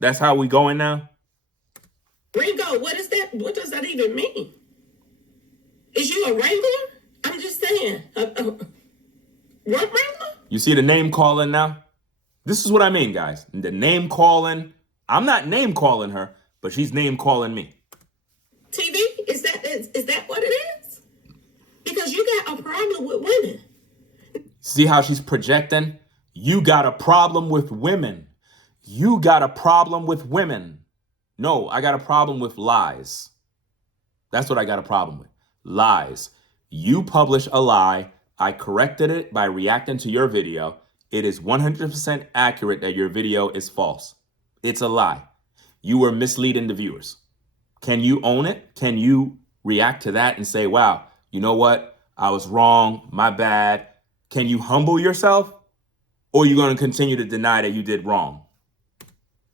That's how we going now? Ringo, what is that? What does that even mean? Is you a wrangler? I'm just saying. What wrangler? You see the name calling now? This is what I mean, guys. The name calling. I'm not name calling her, but she's name calling me. TV? Is that what it is? Because you got a problem with women. See how she's projecting? You got a problem with women. You got a problem with women. No, I got a problem with lies. That's what I got a problem with. Lies. You publish a lie. I corrected it by reacting to your video. It is 100% accurate that your video is false. It's a lie. You were misleading the viewers. Can you own it? Can you react to that and say, wow, you know what? I was wrong. My bad. Can you humble yourself? Or are you going to continue to deny that you did wrong?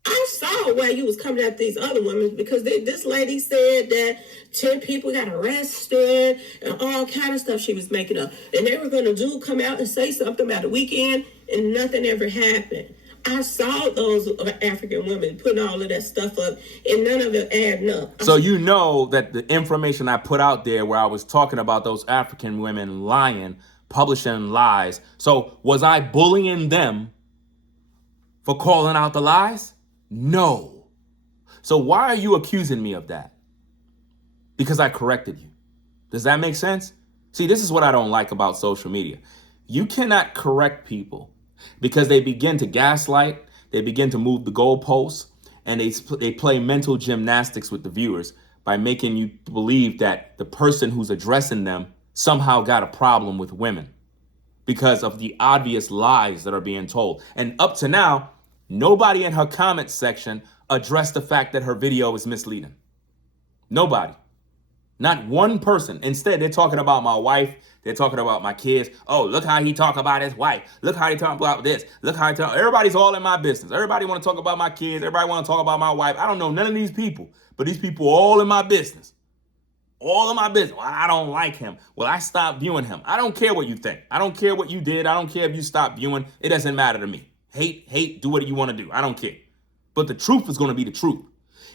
I saw why you was coming at these other women because this lady said that 10 people got arrested and all kind of stuff she was making up. And they were going to come out and say something about the weekend and nothing ever happened. I saw those African women putting all of that stuff up and none of it adding up. So you know that the information I put out there where I was talking about those African women lying, publishing lies. So was I bullying them for calling out the lies? No. So why are you accusing me of that? Because I corrected you. Does that make sense? See, this is what I don't like about social media. You cannot correct people because they begin to gaslight, they begin to move the goalposts, and they play mental gymnastics with the viewers by making you believe that the person who's addressing them somehow got a problem with women because of the obvious lies that are being told. And up to now, nobody in her comment section addressed the fact that her video is misleading. Nobody. Not one person. Instead, they're talking about my wife. They're talking about my kids. Oh, look how he talk about his wife. Look how he talk about this. Look how he talk. Everybody's all in my business. Everybody want to talk about my kids. Everybody want to talk about my wife. I don't know none of these people, but these people are all in my business. All of my business. Well, I don't like him. Well, I stopped viewing him. I don't care what you think. I don't care what you did. I don't care if you stopped viewing. It doesn't matter to me. Hate, do what you want to do. I don't care. But the truth is going to be the truth.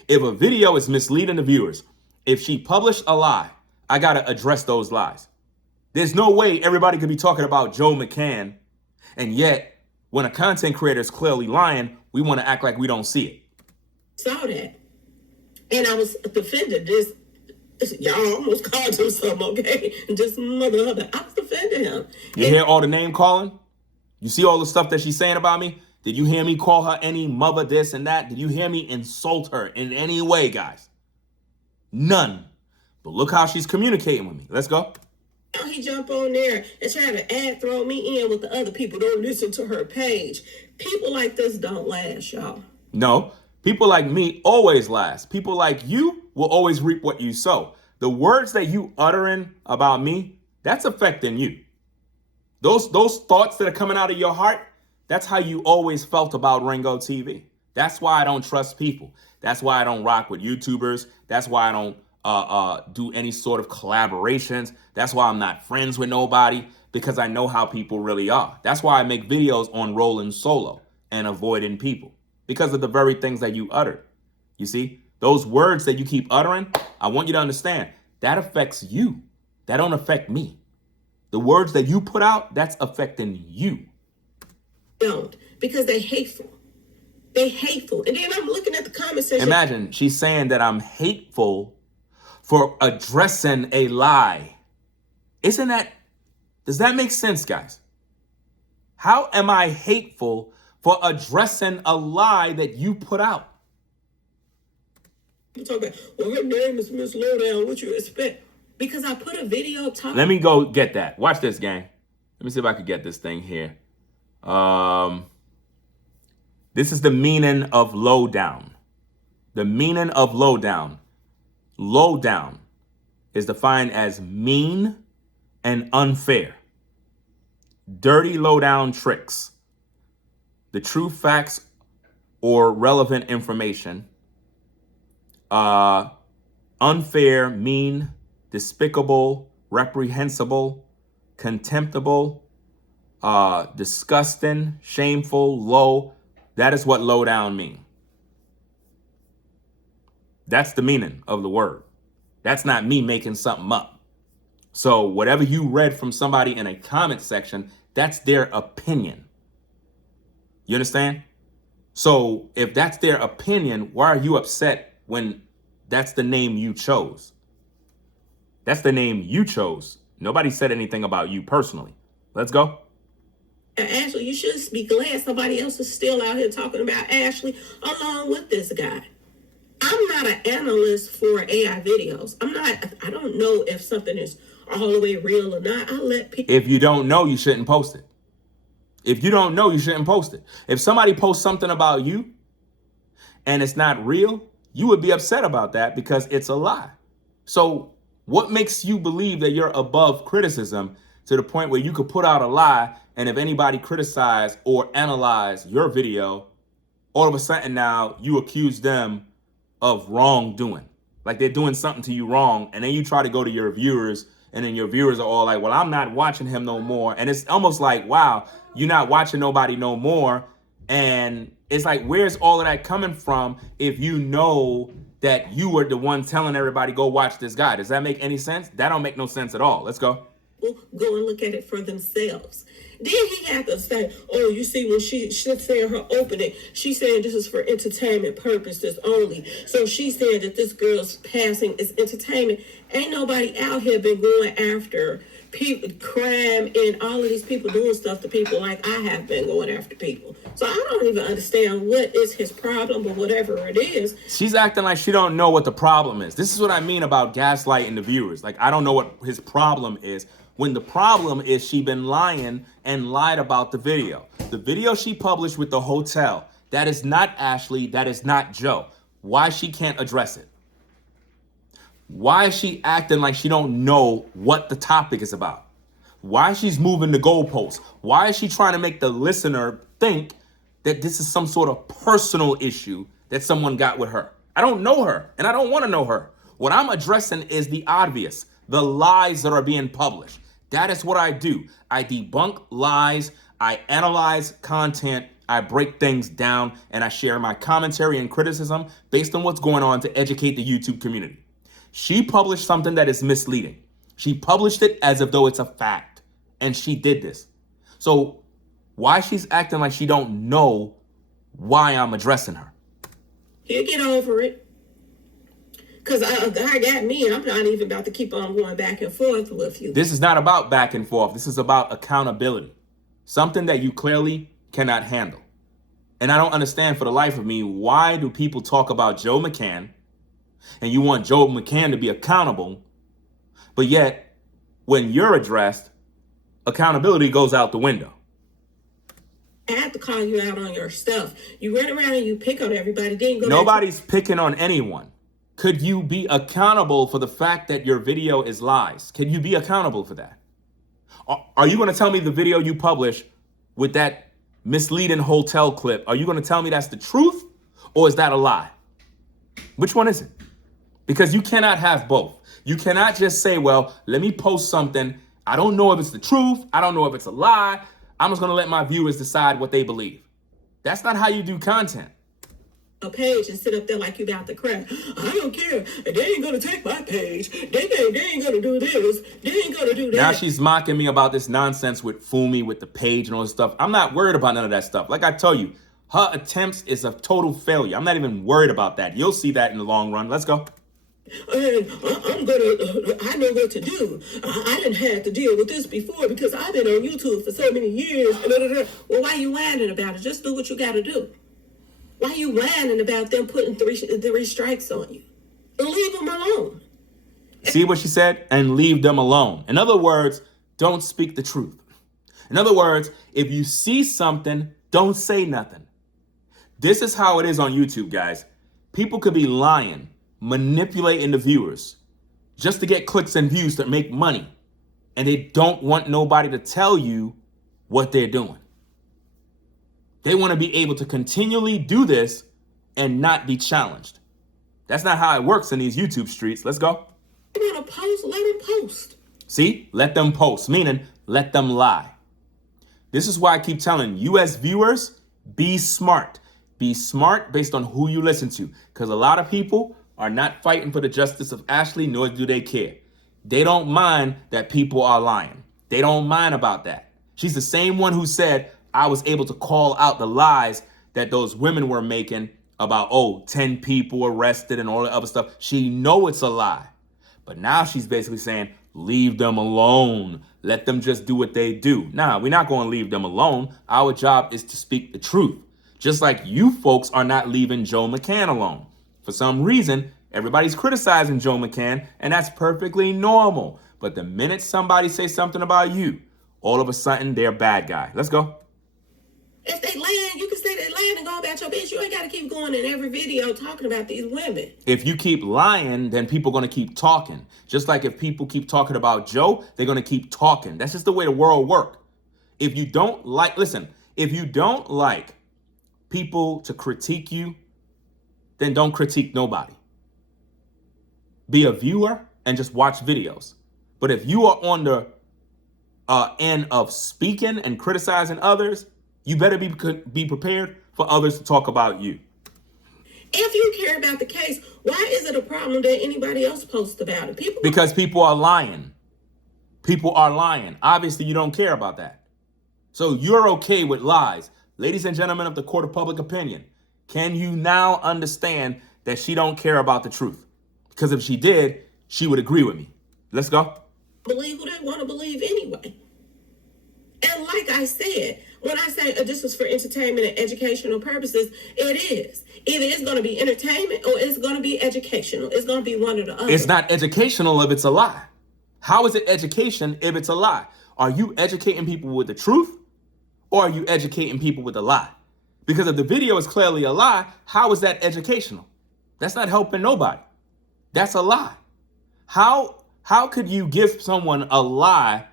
If a video is misleading the viewers, if she published a lie, I got to address those lies. There's no way everybody could be talking about Joe McCann, and yet when a content creator is clearly lying, we want to act like we don't see it. Saw that. And I was defending this. Y'all almost called him something, okay? This mother, I was defending him. You hear all the name calling? You see all the stuff that she's saying about me? Did you hear me call her any mother this and that? Did you hear me insult her in any way, guys? None. But look how she's communicating with me. Let's go. He jump on there and try to throw me in with the other people. Don't listen to her page. People like this don't last, y'all. No, people like me always last. People like you will always reap what you sow. The words that you uttering about me, that's affecting you. Those thoughts that are coming out of your heart, that's how you always felt about Ringo TV. That's why I don't trust people. That's why I don't rock with YouTubers. That's why I don't do any sort of collaborations. That's why I'm not friends with nobody, because I know how people really are. That's why I make videos on rolling solo and avoiding people, because of the very things that you uttered. You see, those words that you keep uttering, I want you to understand that affects you. That don't affect me. The words that you put out, that's affecting you. Don't, because they hateful. They hateful. And then I'm looking at the comment section. Imagine she's saying that I'm hateful for addressing a lie. Does that make sense, guys? How am I hateful for addressing a lie that you put out? You talk about, well, her name is Miss Lowdown. What you expect? Because I put a video talking. Let me go get that. Watch this, gang. Let me see if I could get this thing here. This is the meaning of lowdown. The meaning of lowdown. Lowdown is defined as mean and unfair. Dirty lowdown tricks. The true facts or relevant information. Unfair, mean, despicable, reprehensible, contemptible, disgusting, shameful, low. That is what lowdown means. That's the meaning of the word. That's not me making something up. So whatever you read from somebody in a comment section, that's their opinion. You understand? So if that's their opinion, why are you upset when that's the name you chose? That's the name you chose. Nobody said anything about you personally. Let's go. Ashlee, you should be glad somebody else is still out here talking about Ashlee along with this guy. I'm not an analyst for AI videos. I don't know if something is all the way real or not. I let people. If you don't know, you shouldn't post it. If you don't know, you shouldn't post it. If somebody posts something about you and it's not real, you would be upset about that because it's a lie. So what makes you believe that you're above criticism to the point where you could put out a lie, and if anybody criticize or analyze your video, all of a sudden now you accuse them of wrongdoing? Like they're doing something to you wrong, and then you try to go to your viewers, and then your viewers are all like, well, I'm not watching him no more. And it's almost like, wow, you're not watching nobody no more. And it's like, where's all of that coming from if you know that you were the one telling everybody, go watch this guy? Does that make any sense? That don't make no sense at all. Let's go. Go and look at it for themselves. Then he had to say, oh, you see, when she's saying her opening, she's saying this is for entertainment purposes only. So she's saying that this girl's passing is entertainment. Ain't nobody out here been going after people, crime, and all of these people doing stuff to people like I have been going after people. So I don't even understand what is his problem, but whatever it is. She's acting like she don't know what the problem is. This is what I mean about gaslighting the viewers. Like, I don't know what his problem is, when the problem is she been lying and lied about the video. The video she published with the hotel, that is not Ashlee, that is not Joe. Why she can't address it? Why is she acting like she don't know what the topic is about? Why she's moving the goalposts? Why is she trying to make the listener think that this is some sort of personal issue that someone got with her? I don't know her, and I don't want to know her. What I'm addressing is the obvious, the lies that are being published. That is what I do. I debunk lies, I analyze content, I break things down, and I share my commentary and criticism based on what's going on to educate the YouTube community. She published something that is misleading. She published it as if though it's a fact, and she did this. So why she's acting like she don't know why I'm addressing her? He'll get over it. Because God got me. I'm not even about to keep on going back and forth with you. This is not about back and forth. This is about accountability. Something that you clearly cannot handle. And I don't understand for the life of me, why do people talk about Joe McCann and you want Joe McCann to be accountable, but yet when you're addressed, accountability goes out the window? I have to call you out on your stuff. You run around and you pick on everybody. Then you go. Nobody's picking on anyone. Could you be accountable for the fact that your video is lies? Can you be accountable for that? Are you going to tell me the video you published with that misleading hotel clip, are you going to tell me that's the truth or is that a lie? Which one is it? Because you cannot have both. You cannot just say, well, let me post something. I don't know if it's the truth. I don't know if it's a lie. I'm just going to let my viewers decide what they believe. That's not how you do content. A page and sit up there like you about to cry. I don't care. They ain't gonna take my page. They ain't gonna do this. They ain't gonna do that. Now she's mocking me about this nonsense with Fumi, with the page and all this stuff. I'm not worried about none of that stuff. Like I tell you, her attempts is a total failure. I'm not even worried about that. You'll see that in the long run. Let's go. And I know what to do. I didn't have to deal with this before because I've been on YouTube for so many years. Well, why you whining about it? Just do what you gotta do. Why you whining about them putting three strikes on you? Leave them alone. See what she said? And leave them alone. In other words, don't speak the truth. In other words, if you see something, don't say nothing. This is how it is on YouTube, guys. People could be lying, manipulating the viewers just to get clicks and views to make money. And they don't want nobody to tell you what they're doing. They want to be able to continually do this and not be challenged. That's not how it works in these YouTube streets. Let's go. They want to post, let them post. See, let them post, meaning let them lie. This is why I keep telling you as viewers, be smart. Be smart based on who you listen to. Because a lot of people are not fighting for the justice of Ashlee, nor do they care. They don't mind that people are lying. They don't mind about that. She's the same one who said, I was able to call out the lies that those women were making about, 10 people arrested and all that other stuff. She know it's a lie. But now she's basically saying, leave them alone. Let them just do what they do. Nah, we're not going to leave them alone. Our job is to speak the truth. Just like you folks are not leaving Joe McCann alone. For some reason, everybody's criticizing Joe McCann, and that's perfectly normal. But the minute somebody says something about you, all of a sudden they're a bad guy. Let's go. If they land, you can say they land and go about your business. You ain't got to keep going in every video talking about these women. If you keep lying, then people are going to keep talking. Just like if people keep talking about Joe, they're going to keep talking. That's just the way the world works. If you don't like, listen, if you don't like people to critique you, then don't critique nobody. Be a viewer and just watch videos. But if you are on the end of speaking and criticizing others, you better be prepared for others to talk about you. If you care about the case, why is it a problem that anybody else posts about it? Because people are lying. People are lying. Obviously, you don't care about that. So you're okay with lies. Ladies and gentlemen of the court of public opinion, can you now understand that she don't care about the truth? Because if she did, she would agree with me. Let's go. Believe who they want to believe anyway. And like I said, when I say this is for entertainment and educational purposes, it is. Either it's going to be entertainment or it's going to be educational. It's going to be one or the other. It's not educational if it's a lie. How is it education if it's a lie? Are you educating people with the truth or are you educating people with a lie? Because if the video is clearly a lie, how is that educational? That's not helping nobody. That's a lie. How could you give someone a lie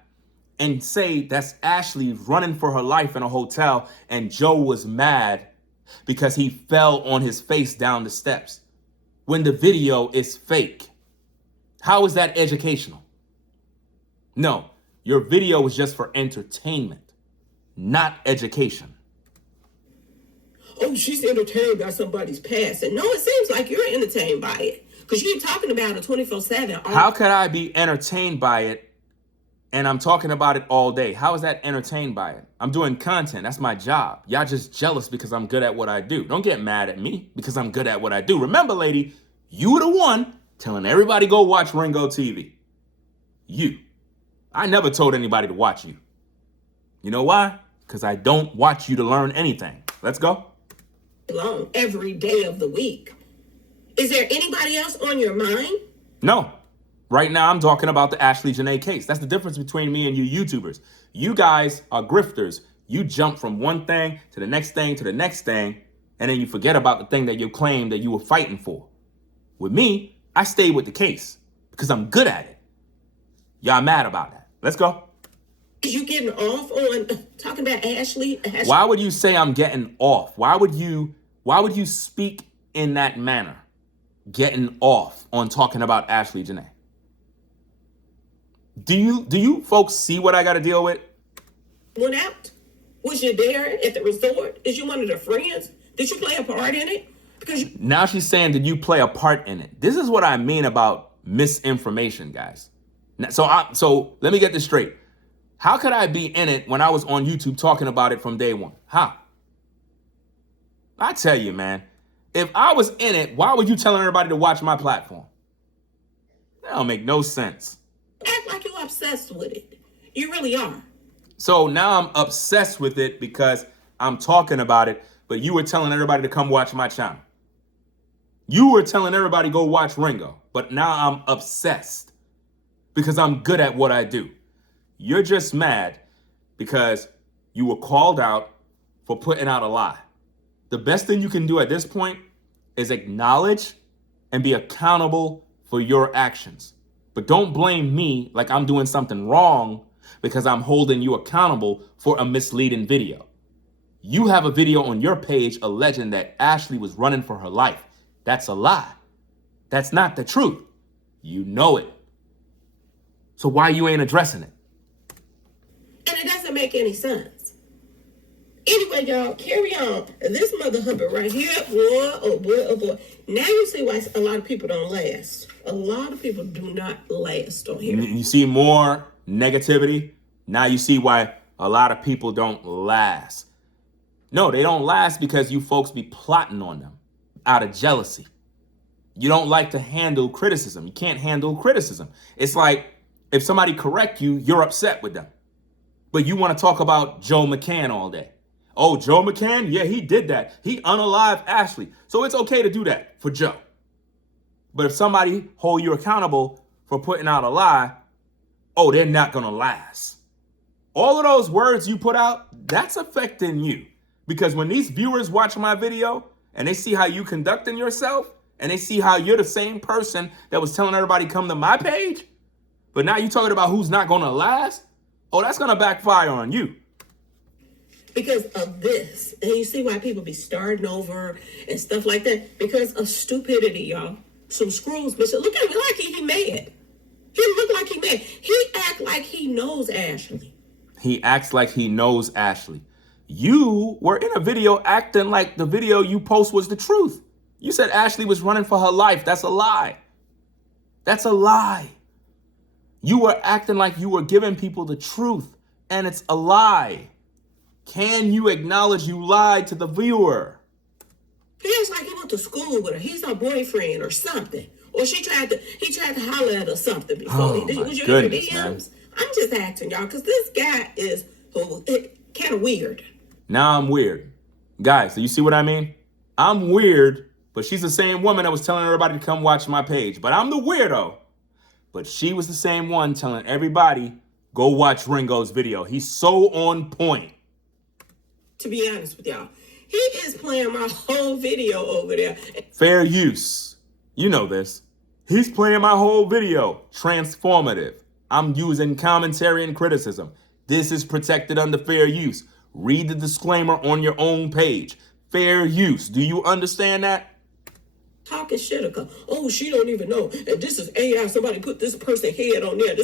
and say that's Ashlee running for her life in a hotel and Joe was mad because he fell on his face down the steps when the video is fake? How is that educational? No, your video was just for entertainment, not education. Oh, she's entertained by somebody's past. And no, it seems like you're entertained by it. Because you keep talking about it 24/7. How could I be entertained by it and I'm talking about it all day? How is that entertained by it? I'm doing content. That's my job. Y'all just jealous because I'm good at what I do. Don't get mad at me because I'm good at what I do. Remember, lady, you were the one telling everybody go watch Ringo TV. You. I never told anybody to watch you. You know why? Because I don't watch you to learn anything. Let's go. Long every day of the week. Is there anybody else on your mind? No. Right now, I'm talking about the Ashlee Jenae case. That's the difference between me and you YouTubers. You guys are grifters. You jump from one thing to the next thing to the next thing, and then you forget about the thing that you claimed that you were fighting for. With me, I stay with the case because I'm good at it. Y'all mad about that. Let's go. Is you getting off on talking about Ashlee? Why would you say I'm getting off? Why would you speak in that manner? Getting off on talking about Ashlee Jenae. Do you folks see what I got to deal with? Went out? Was you there at the resort? Is you one of the friends? Did you play a part in it? Now she's saying, did you play a part in it? This is what I mean about misinformation, guys. So let me get this straight. How could I be in it when I was on YouTube talking about it from day one? How? I tell you, man, if I was in it, why would you tell everybody to watch my platform? That don't make no sense. Act like you're obsessed with it. You really are. So now I'm obsessed with it because I'm talking about it, but you were telling everybody to come watch my channel. You were telling everybody go watch Ringo, but now I'm obsessed because I'm good at what I do. You're just mad because you were called out for putting out a lie. The best thing you can do at this point is acknowledge and be accountable for your actions. But don't blame me like I'm doing something wrong because I'm holding you accountable for a misleading video. You have a video on your page alleging that Ashlee was running for her life. That's a lie. That's not the truth. You know it. So why you ain't addressing it? And it doesn't make any sense. Anyway, y'all, carry on. This mother humper right here, boy, oh boy, oh boy. Now you see why a lot of people don't last. A lot of people do not last on here. You see more negativity? Now you see why a lot of people don't last. No, they don't last because you folks be plotting on them out of jealousy. You don't like to handle criticism. You can't handle criticism. It's like if somebody correct you, you're upset with them. But you want to talk about Joe McCann all day. Oh, Joe McCann? Yeah, he did that. He unalived Ashlee. So it's okay to do that for Joe. But if somebody hold you accountable for putting out a lie, oh, they're not going to last. All of those words you put out, that's affecting you. Because when these viewers watch my video and they see how you conducting yourself and they see how you're the same person that was telling everybody come to my page, but now you're talking about who's not going to last, oh, that's going to backfire on you. Because of this. And you see why people be starting over and stuff like that. Because of stupidity, y'all. Some screws missing. Look at him like he mad. He look like he mad. He act like he knows Ashlee. He acts like he knows Ashlee. You were in a video acting like the video you post was the truth. You said Ashlee was running for her life. That's a lie. That's a lie. You were acting like you were giving people the truth, and it's a lie. Can you acknowledge you lied to the viewer? He acts like he went to school with her. He's her boyfriend or something. Or he tried to holler at her something before. Oh, my goodness, man. I'm just asking y'all, because this guy is kind of weird. Now I'm weird. Guys, do you see what I mean? I'm weird, but she's the same woman that was telling everybody to come watch my page. But I'm the weirdo. But she was the same one telling everybody, go watch Ringo's video. He's so on point. To be honest with y'all, he is playing my whole video over there. Fair use. You know this. He's playing my whole video. Transformative. I'm using commentary and criticism. This is protected under fair use. Read the disclaimer on your own page. Fair use. Do you understand that? Talking shit about, oh, she don't even know. And this is AI. Somebody put this person head on there.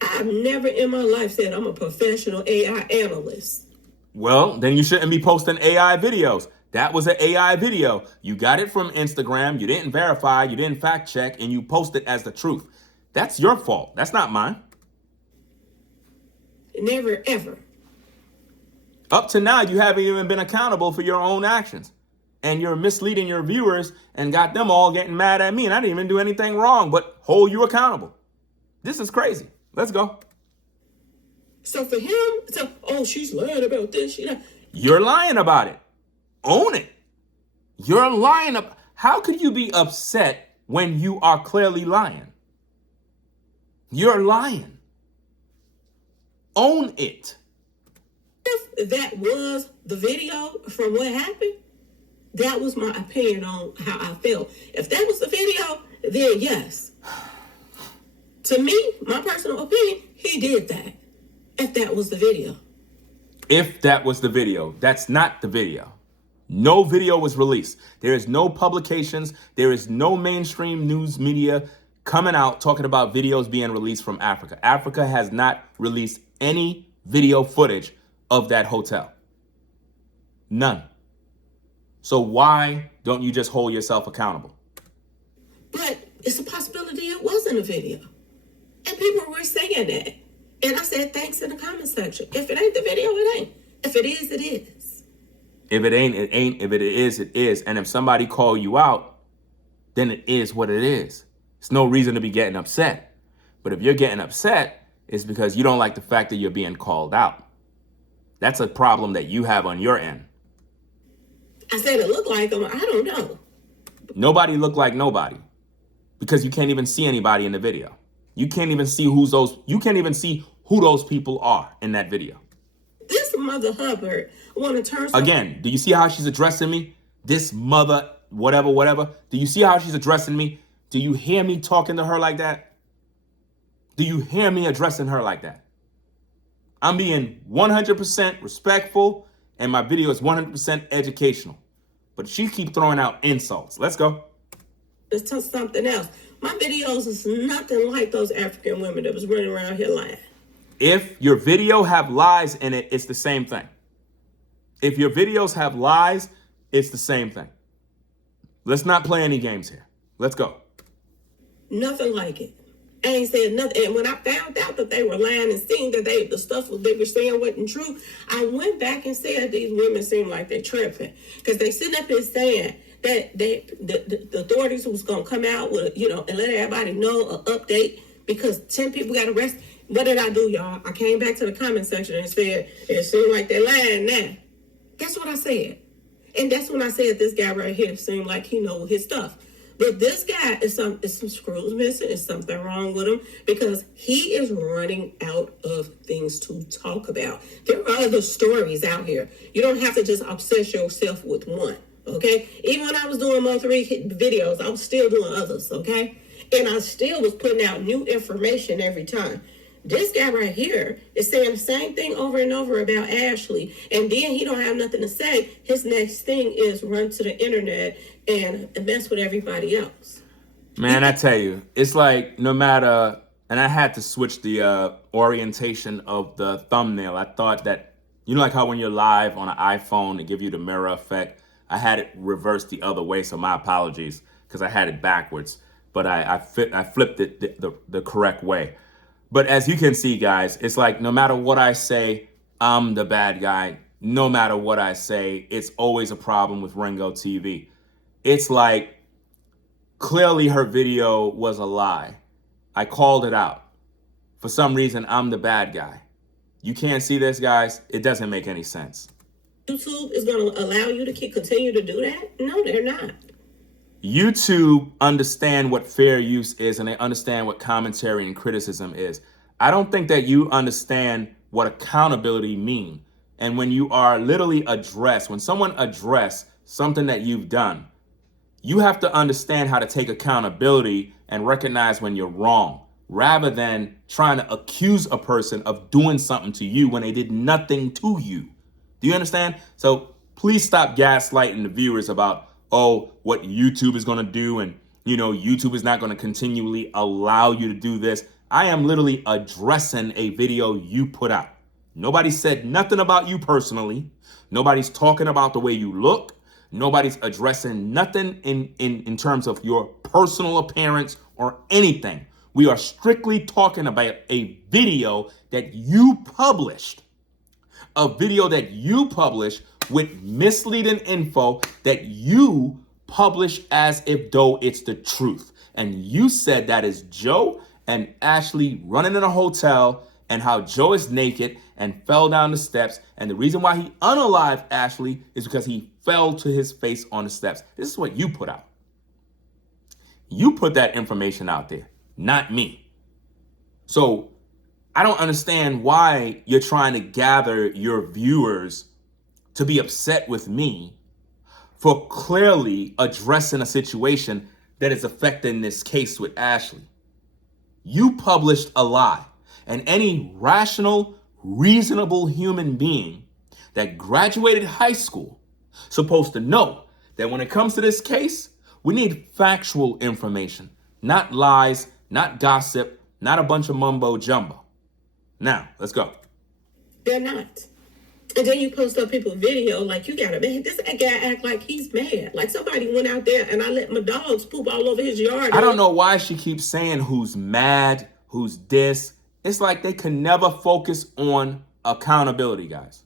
I've never in my life said I'm a professional AI analyst. Well, then you shouldn't be posting AI videos. That was an AI video. You got it from Instagram. You didn't verify. You didn't fact check, and you post it as the truth. That's your fault. That's not mine. Never, ever. Up to now, you haven't even been accountable for your own actions. And you're misleading your viewers and got them all getting mad at me. And I didn't even do anything wrong but hold you accountable. This is crazy. Let's go. So for him, oh, she's lying about this. You're lying about it. Own it. You're lying. How could you be upset when you are clearly lying? You're lying. Own it. If that was the video from what happened, that was my opinion on how I felt. If that was the video, then yes. To me, my personal opinion, he did that. If that was the video. If that was the video, that's not the video. No video was released. There is no publications. There is no mainstream news media coming out talking about videos being released from Africa. Africa has not released any video footage of that hotel. None. So why don't you just hold yourself accountable? But it's a possibility it wasn't a video. And people were saying that. And I said, thanks in the comment section. If it ain't the video, it ain't. If it is, it is. If it ain't, it ain't. If it is, it is. And if somebody call you out, then it is what it is. It's no reason to be getting upset. But if you're getting upset, it's because you don't like the fact that you're being called out. That's a problem that you have on your end. I said it looked like them. I don't know. Nobody looked like nobody because you can't even see anybody in the video. You can't even see you can't even see who those people are in that video. This mother Hubbard want to turn Again, do you see how she's addressing me? This mother, whatever. Do you see how she's addressing me? Do you hear me talking to her like that? Do you hear me addressing her like that? I'm being 100% respectful and my video is 100% educational. But she keep throwing out insults. Let's go. Let's tell something else. My videos is nothing like those African women that was running around here lying. If your video have lies in it, it's the same thing. If your videos have lies, it's the same thing. Let's not play any games here. Let's go. Nothing like it. I ain't said nothing. And when I found out that they were lying and seeing that the stuff they were saying wasn't true, I went back and said these women seem like they're tripping. Because they sitting up here saying that the authorities was going to come out with, and let everybody know an update because 10 people got arrested. What did I do, y'all? I came back to the comment section and said, it seemed like they're lying now. That's what I said. And that's when I said this guy right here seemed like he know his stuff. But this guy is some screws missing. Is something wrong with him because he is running out of things to talk about. There are other stories out here. You don't have to just obsess yourself with one, okay? Even when I was doing my 3 videos, I was still doing others, okay? And I still was putting out new information every time. This guy right here is saying the same thing over and over about Ashlee, and then he don't have nothing to say. His next thing is run to the internet and mess with everybody else. Man, I tell you, it's like no matter, and I had to switch the orientation of the thumbnail. I thought that, like how when you're live on an iPhone, they give you the mirror effect. I had it reversed the other way, so my apologies, because I had it backwards. But I flipped it the correct way. But as you can see, guys, it's like no matter what I say, I'm the bad guy. No matter what I say, it's always a problem with Ringo TV. It's like clearly her video was a lie. I called it out. For some reason, I'm the bad guy. You can't see this, guys. It doesn't make any sense. YouTube is going to allow you to continue to do that? No, they're not. YouTube understand what fair use is and they understand what commentary and criticism is. I don't think that you understand what accountability mean. And when you are literally when someone address something that you've done, you have to understand how to take accountability and recognize when you're wrong, rather than trying to accuse a person of doing something to you when they did nothing to you. Do you understand? So please stop gaslighting the viewers about, oh, what YouTube is going to do, and YouTube is not going to continually allow you to do this. I am literally addressing a video you put out. Nobody said nothing about you personally. Nobody's talking about the way you look. Nobody's addressing nothing in terms of your personal appearance or anything. We are strictly talking about a video that you published. A video that you published with misleading info that you publish as if though it's the truth. And you said that is Joe and Ashlee running in a hotel, and how Joe is naked and fell down the steps. And the reason why he unalived Ashlee is because he fell to his face on the steps. This is what you put out. You put that information out there, not me. So I don't understand why you're trying to gather your viewers to be upset with me for clearly addressing a situation that is affecting this case with Ashlee. You published a lie, and any rational, reasonable human being that graduated high school supposed to know that when it comes to this case, we need factual information, not lies, not gossip, not a bunch of mumbo jumbo. Now, let's go. They're not. And then you post up people's video like you got a man. This guy act like he's mad. Like somebody went out there and I let my dogs poop all over his yard. I don't know why she keeps saying who's mad, who's this. It's like they can never focus on accountability, guys.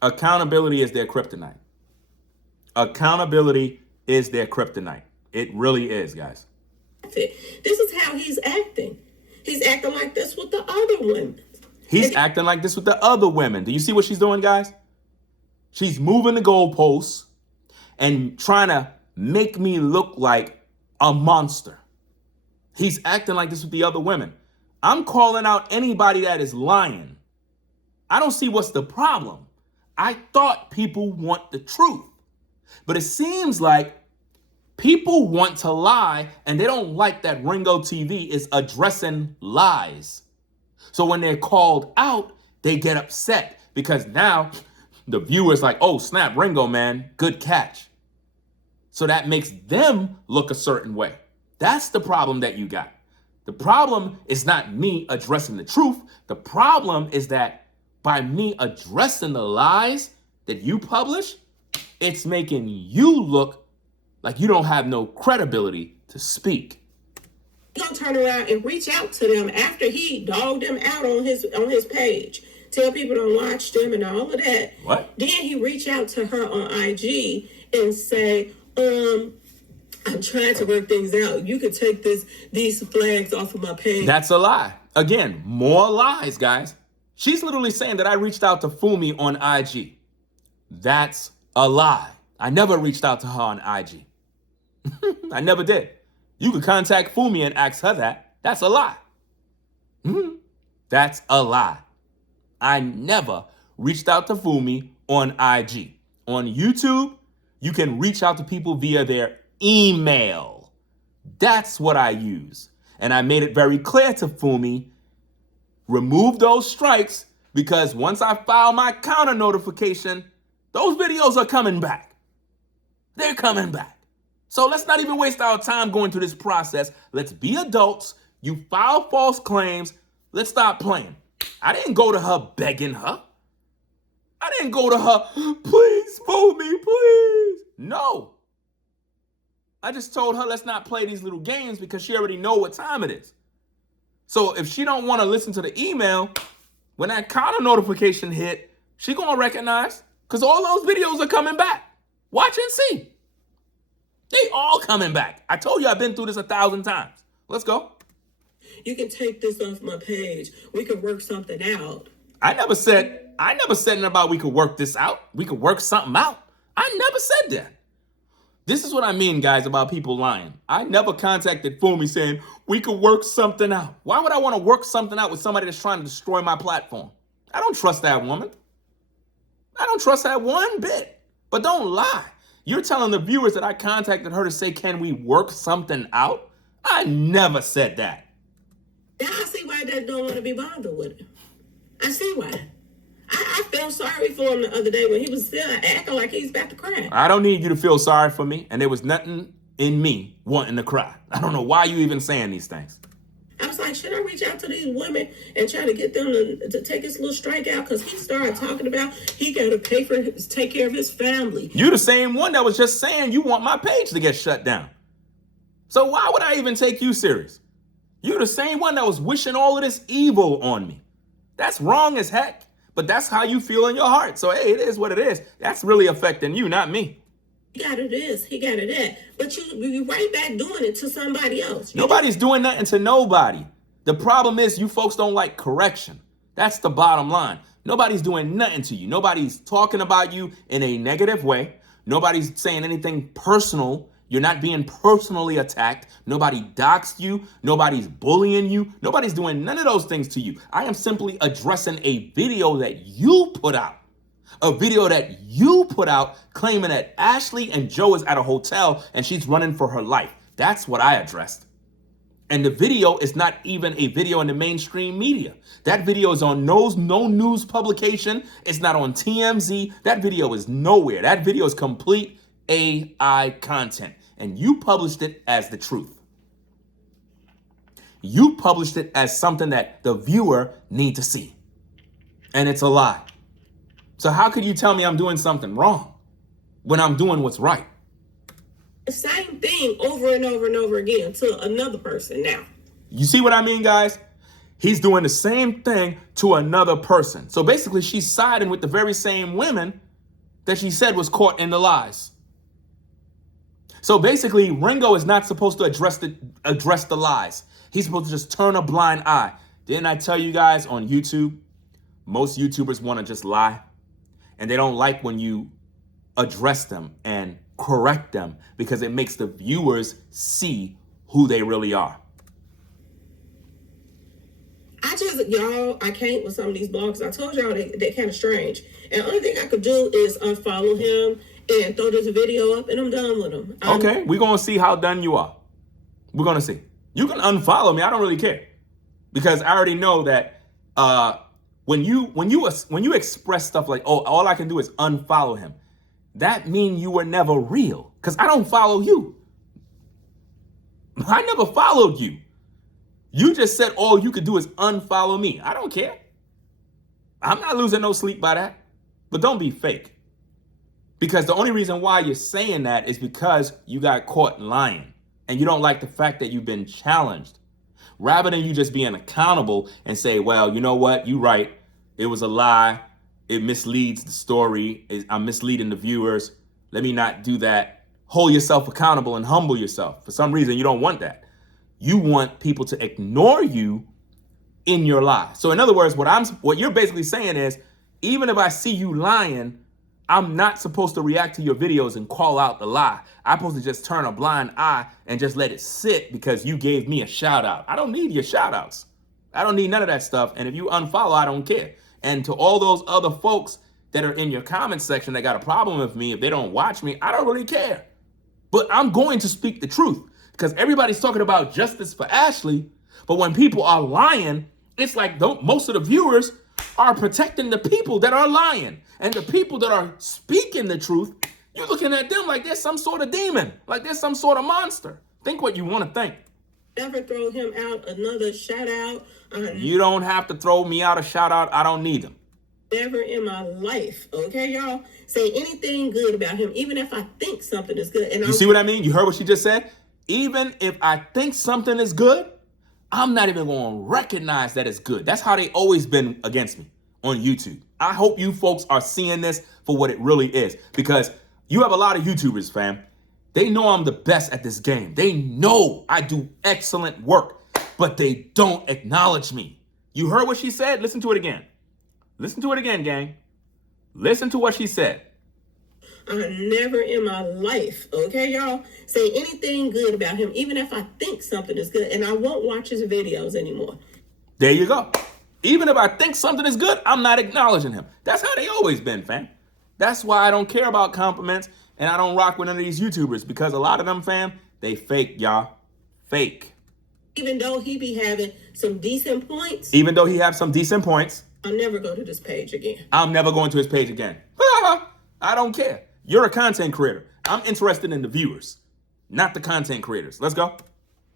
Accountability is their kryptonite. Accountability is their kryptonite. It really is, guys. This is how he's acting. He's acting like this with the other women. He's acting like this with the other women. Do you see what she's doing, guys? She's moving the goalposts and trying to make me look like a monster. He's acting like this with the other women. I'm calling out anybody that is lying. I don't see what's the problem. I thought people want the truth. But it seems like people want to lie, and they don't like that Ringo TV is addressing lies. So when they're called out, they get upset because now the viewer's like, oh, snap, Ringo, man, good catch. So that makes them look a certain way. That's the problem that you got. The problem is not me addressing the truth. The problem is that by me addressing the lies that you publish, it's making you look like you don't have no credibility to speak. He's gonna turn around and reach out to them after he dogged them out on his page. Tell people to watch them and all of that. What? Then he reach out to her on IG and say, I'm trying to work things out. You could take these flags off of my page. That's a lie. Again, more lies, guys. She's literally saying that I reached out to Fumi on IG. That's a lie. I never reached out to her on IG. I never did. You could contact Fumi and ask her that. That's a lie. That's a lie. I never reached out to Fumi on IG. On YouTube, you can reach out to people via their email. That's what I use. And I made it very clear to Fumi, remove those strikes, because once I file my counter notification, those videos are coming back. They're coming back. So let's not even waste our time going through this process. Let's be adults. You file false claims. Let's stop playing. I didn't go to her begging her. I didn't go to her, please, fool me, please. No. I just told her let's not play these little games because she already know what time it is. So if she don't want to listen to the email, when that counter notification hit, she gonna recognize because all those videos are coming back. Watch and see. They all coming back. I told you I've been through this 1,000 times. Let's go. You can take this off my page. We could work something out. I never said nothing about we could work this out. We could work something out. I never said that. This is what I mean, guys, about people lying. I never contacted Fumi saying we could work something out. Why would I want to work something out with somebody that's trying to destroy my platform? I don't trust that woman. I don't trust that one bit. But don't lie. You're telling the viewers that I contacted her to say, can we work something out? I I never said that. Now I see why Dad don't want to be bothered with him. I see why. I felt sorry for him the other day when he was still acting like he's about to cry. I don't need you to feel sorry for me, and there was nothing in me wanting to cry. I don't know why you even saying these things. I was like, should I reach out to these women and try to get them to take his little strike out? Because he started talking about he got to take care of his family. You the same one that was just saying you want my page to get shut down. So why would I even take you serious? You the same one that was wishing all of this evil on me. That's wrong as heck, but that's how you feel in your heart. So, hey, it is what it is. That's really affecting you, not me. He got it this, he got it that. But you right back doing it to somebody else. Nobody's doing nothing to nobody. The problem is you folks don't like correction. That's the bottom line. Nobody's doing nothing to you. Nobody's talking about you in a negative way. Nobody's saying anything personal. You're not being personally attacked. Nobody doxed you. Nobody's bullying you. Nobody's doing none of those things to you. I am simply addressing a video that you put out. A video that you put out claiming that Ashlee and Joe is at a hotel and she's running for her life. That's what I addressed. And the video is not even a video in the mainstream media. That video is on no news publication. It's not on TMZ. That video is nowhere. That video is complete AI content. And you published it as the truth. You published it as something that the viewer need to see. And it's a lie. So how could you tell me I'm doing something wrong when I'm doing what's right? The same thing over and over and over again to another person now. You see what I mean, guys? He's doing the same thing to another person. So basically, she's siding with the very same women that she said was caught in the lies. So basically, Ringo is not supposed to address the lies. He's supposed to just turn a blind eye. Didn't I tell you guys on YouTube, most YouTubers want to just lie? And they don't like when you address them and correct them because it makes the viewers see who they really are. I can't with some of these blogs. I told y'all they're kind of strange. And the only thing I could do is unfollow him and throw this video up and I'm done with him. Okay, we're going to see how done you are. We're going to see. You can unfollow me. I don't really care. Because I already know that when you express stuff like, oh, all I can do is unfollow him, that means you were never real. Because I don't follow you. I never followed you. You just said all you could do is unfollow me. I don't care. I'm not losing no sleep by that. But don't be fake. Because the only reason why you're saying that is because you got caught lying. And you don't like the fact that you've been challenged. Rather than you just being accountable and say, well, you know what? You're right. It was a lie. It misleads the story. I'm misleading the viewers. Let me not do that. Hold yourself accountable and humble yourself. For some reason, you don't want that. You want people to ignore you in your lie. So in other words, what you're basically saying is, even if I see you lying, I'm not supposed to react to your videos and call out the lie. I'm supposed to just turn a blind eye and just let it sit because you gave me a shout out. I don't need your shout outs. I don't need none of that stuff. And if you unfollow, I don't care. And to all those other folks that are in your comment section that got a problem with me, if they don't watch me, I don't really care. But I'm going to speak the truth because everybody's talking about justice for Ashlee. But when people are lying, it's like most of the viewers are protecting the people that are lying. And the people that are speaking the truth, you're looking at them like there's some sort of demon, like there's some sort of monster. Think what you want to think. Never throw him out another shout out. You don't have to throw me out a shout out. I don't need them. Never in my life, okay, y'all, say anything good about him, even if I think something is good. And you see what I mean? You heard what she just said? Even if I think something is good, I'm not even going to recognize that it's good. That's how they always been against me on YouTube. I hope you folks are seeing this for what it really is, because you have a lot of YouTubers, fam. They know I'm the best at this game. They know I do excellent work, but they don't acknowledge me. You heard what she said? Listen to it again. Listen to it again, gang. Listen to what she said. Never in my life, okay, y'all, say anything good about him, even if I think something is good, and I won't watch his videos anymore. There you go. Even if I think something is good, I'm not acknowledging him. That's how they always been, fam. That's why I don't care about compliments and I don't rock with none of these YouTubers, because a lot of them, fam, they fake, y'all. Fake. Even though he be having some decent points. Even though he have some decent points. I'll never go to this page again. I'm never going to his page again. I don't care. You're a content creator. I'm interested in the viewers, not the content creators. Let's go.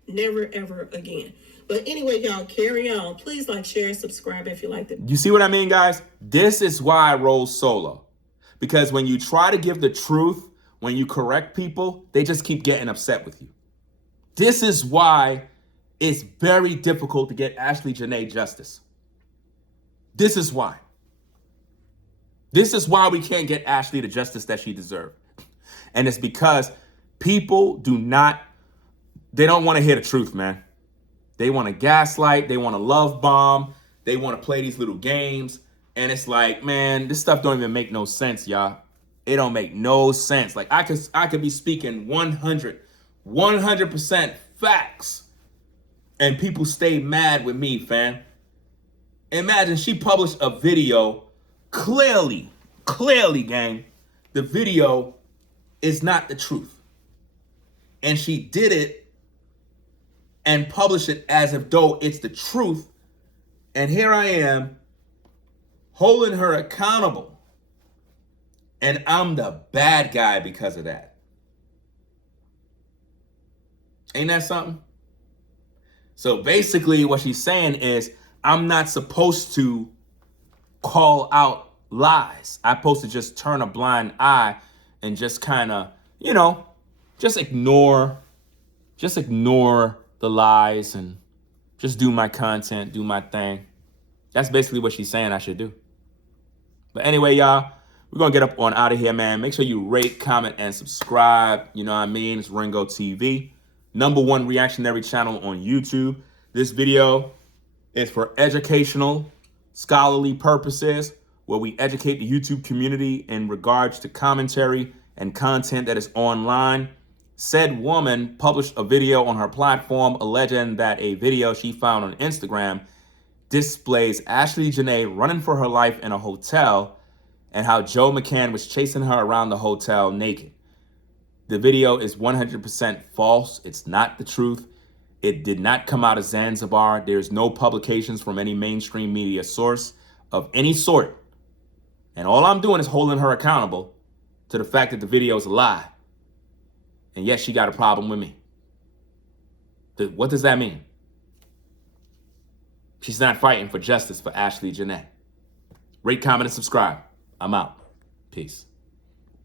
Never, ever again. But anyway, y'all, carry on. Please like, share, subscribe if you like it. You see what I mean, guys? This is why I roll solo. Because when you try to give the truth, when you correct people, they just keep getting upset with you. This is why it's very difficult to get Ashlee Jenae justice. This is why. This is why we can't get Ashlee the justice that she deserved. And it's because people they don't want to hear the truth, man. They want to gaslight. They want to love bomb. They want to play these little games. And it's like, man, this stuff don't even make no sense, y'all. It don't make no sense. Like I could be speaking 100% facts. And people stay mad with me, fam. Imagine she published a video. Clearly, gang, the video is not the truth. And she did it and published it as if though it's the truth. And here I am holding her accountable. And I'm the bad guy because of that. Ain't that something? So basically what she's saying is I'm not supposed to call out lies. I'm supposed to just turn a blind eye and just kind of, just ignore the lies and just do my content, do my thing. That's basically what she's saying I should do. But anyway, y'all, we're going to get up on out of here, man. Make sure you rate, comment, and subscribe. You know what I mean? It's Ringo TV, #1 reactionary channel on YouTube. This video is for educational, scholarly purposes, where we educate the YouTube community in regards to commentary and content that is online. Said woman published a video on her platform alleging that a video she found on Instagram displays Ashlee Jenae running for her life in a hotel and how Joe McCann was chasing her around the hotel naked. The video is 100% false. It's not the truth. It did not come out of Zanzibar. There's no publications from any mainstream media source of any sort. And all I'm doing is holding her accountable to the fact that the video is a lie. And yet she got a problem with me. What does that mean? She's not fighting for justice for Ashlee Jenae. Rate, comment, and subscribe. I'm out. Peace.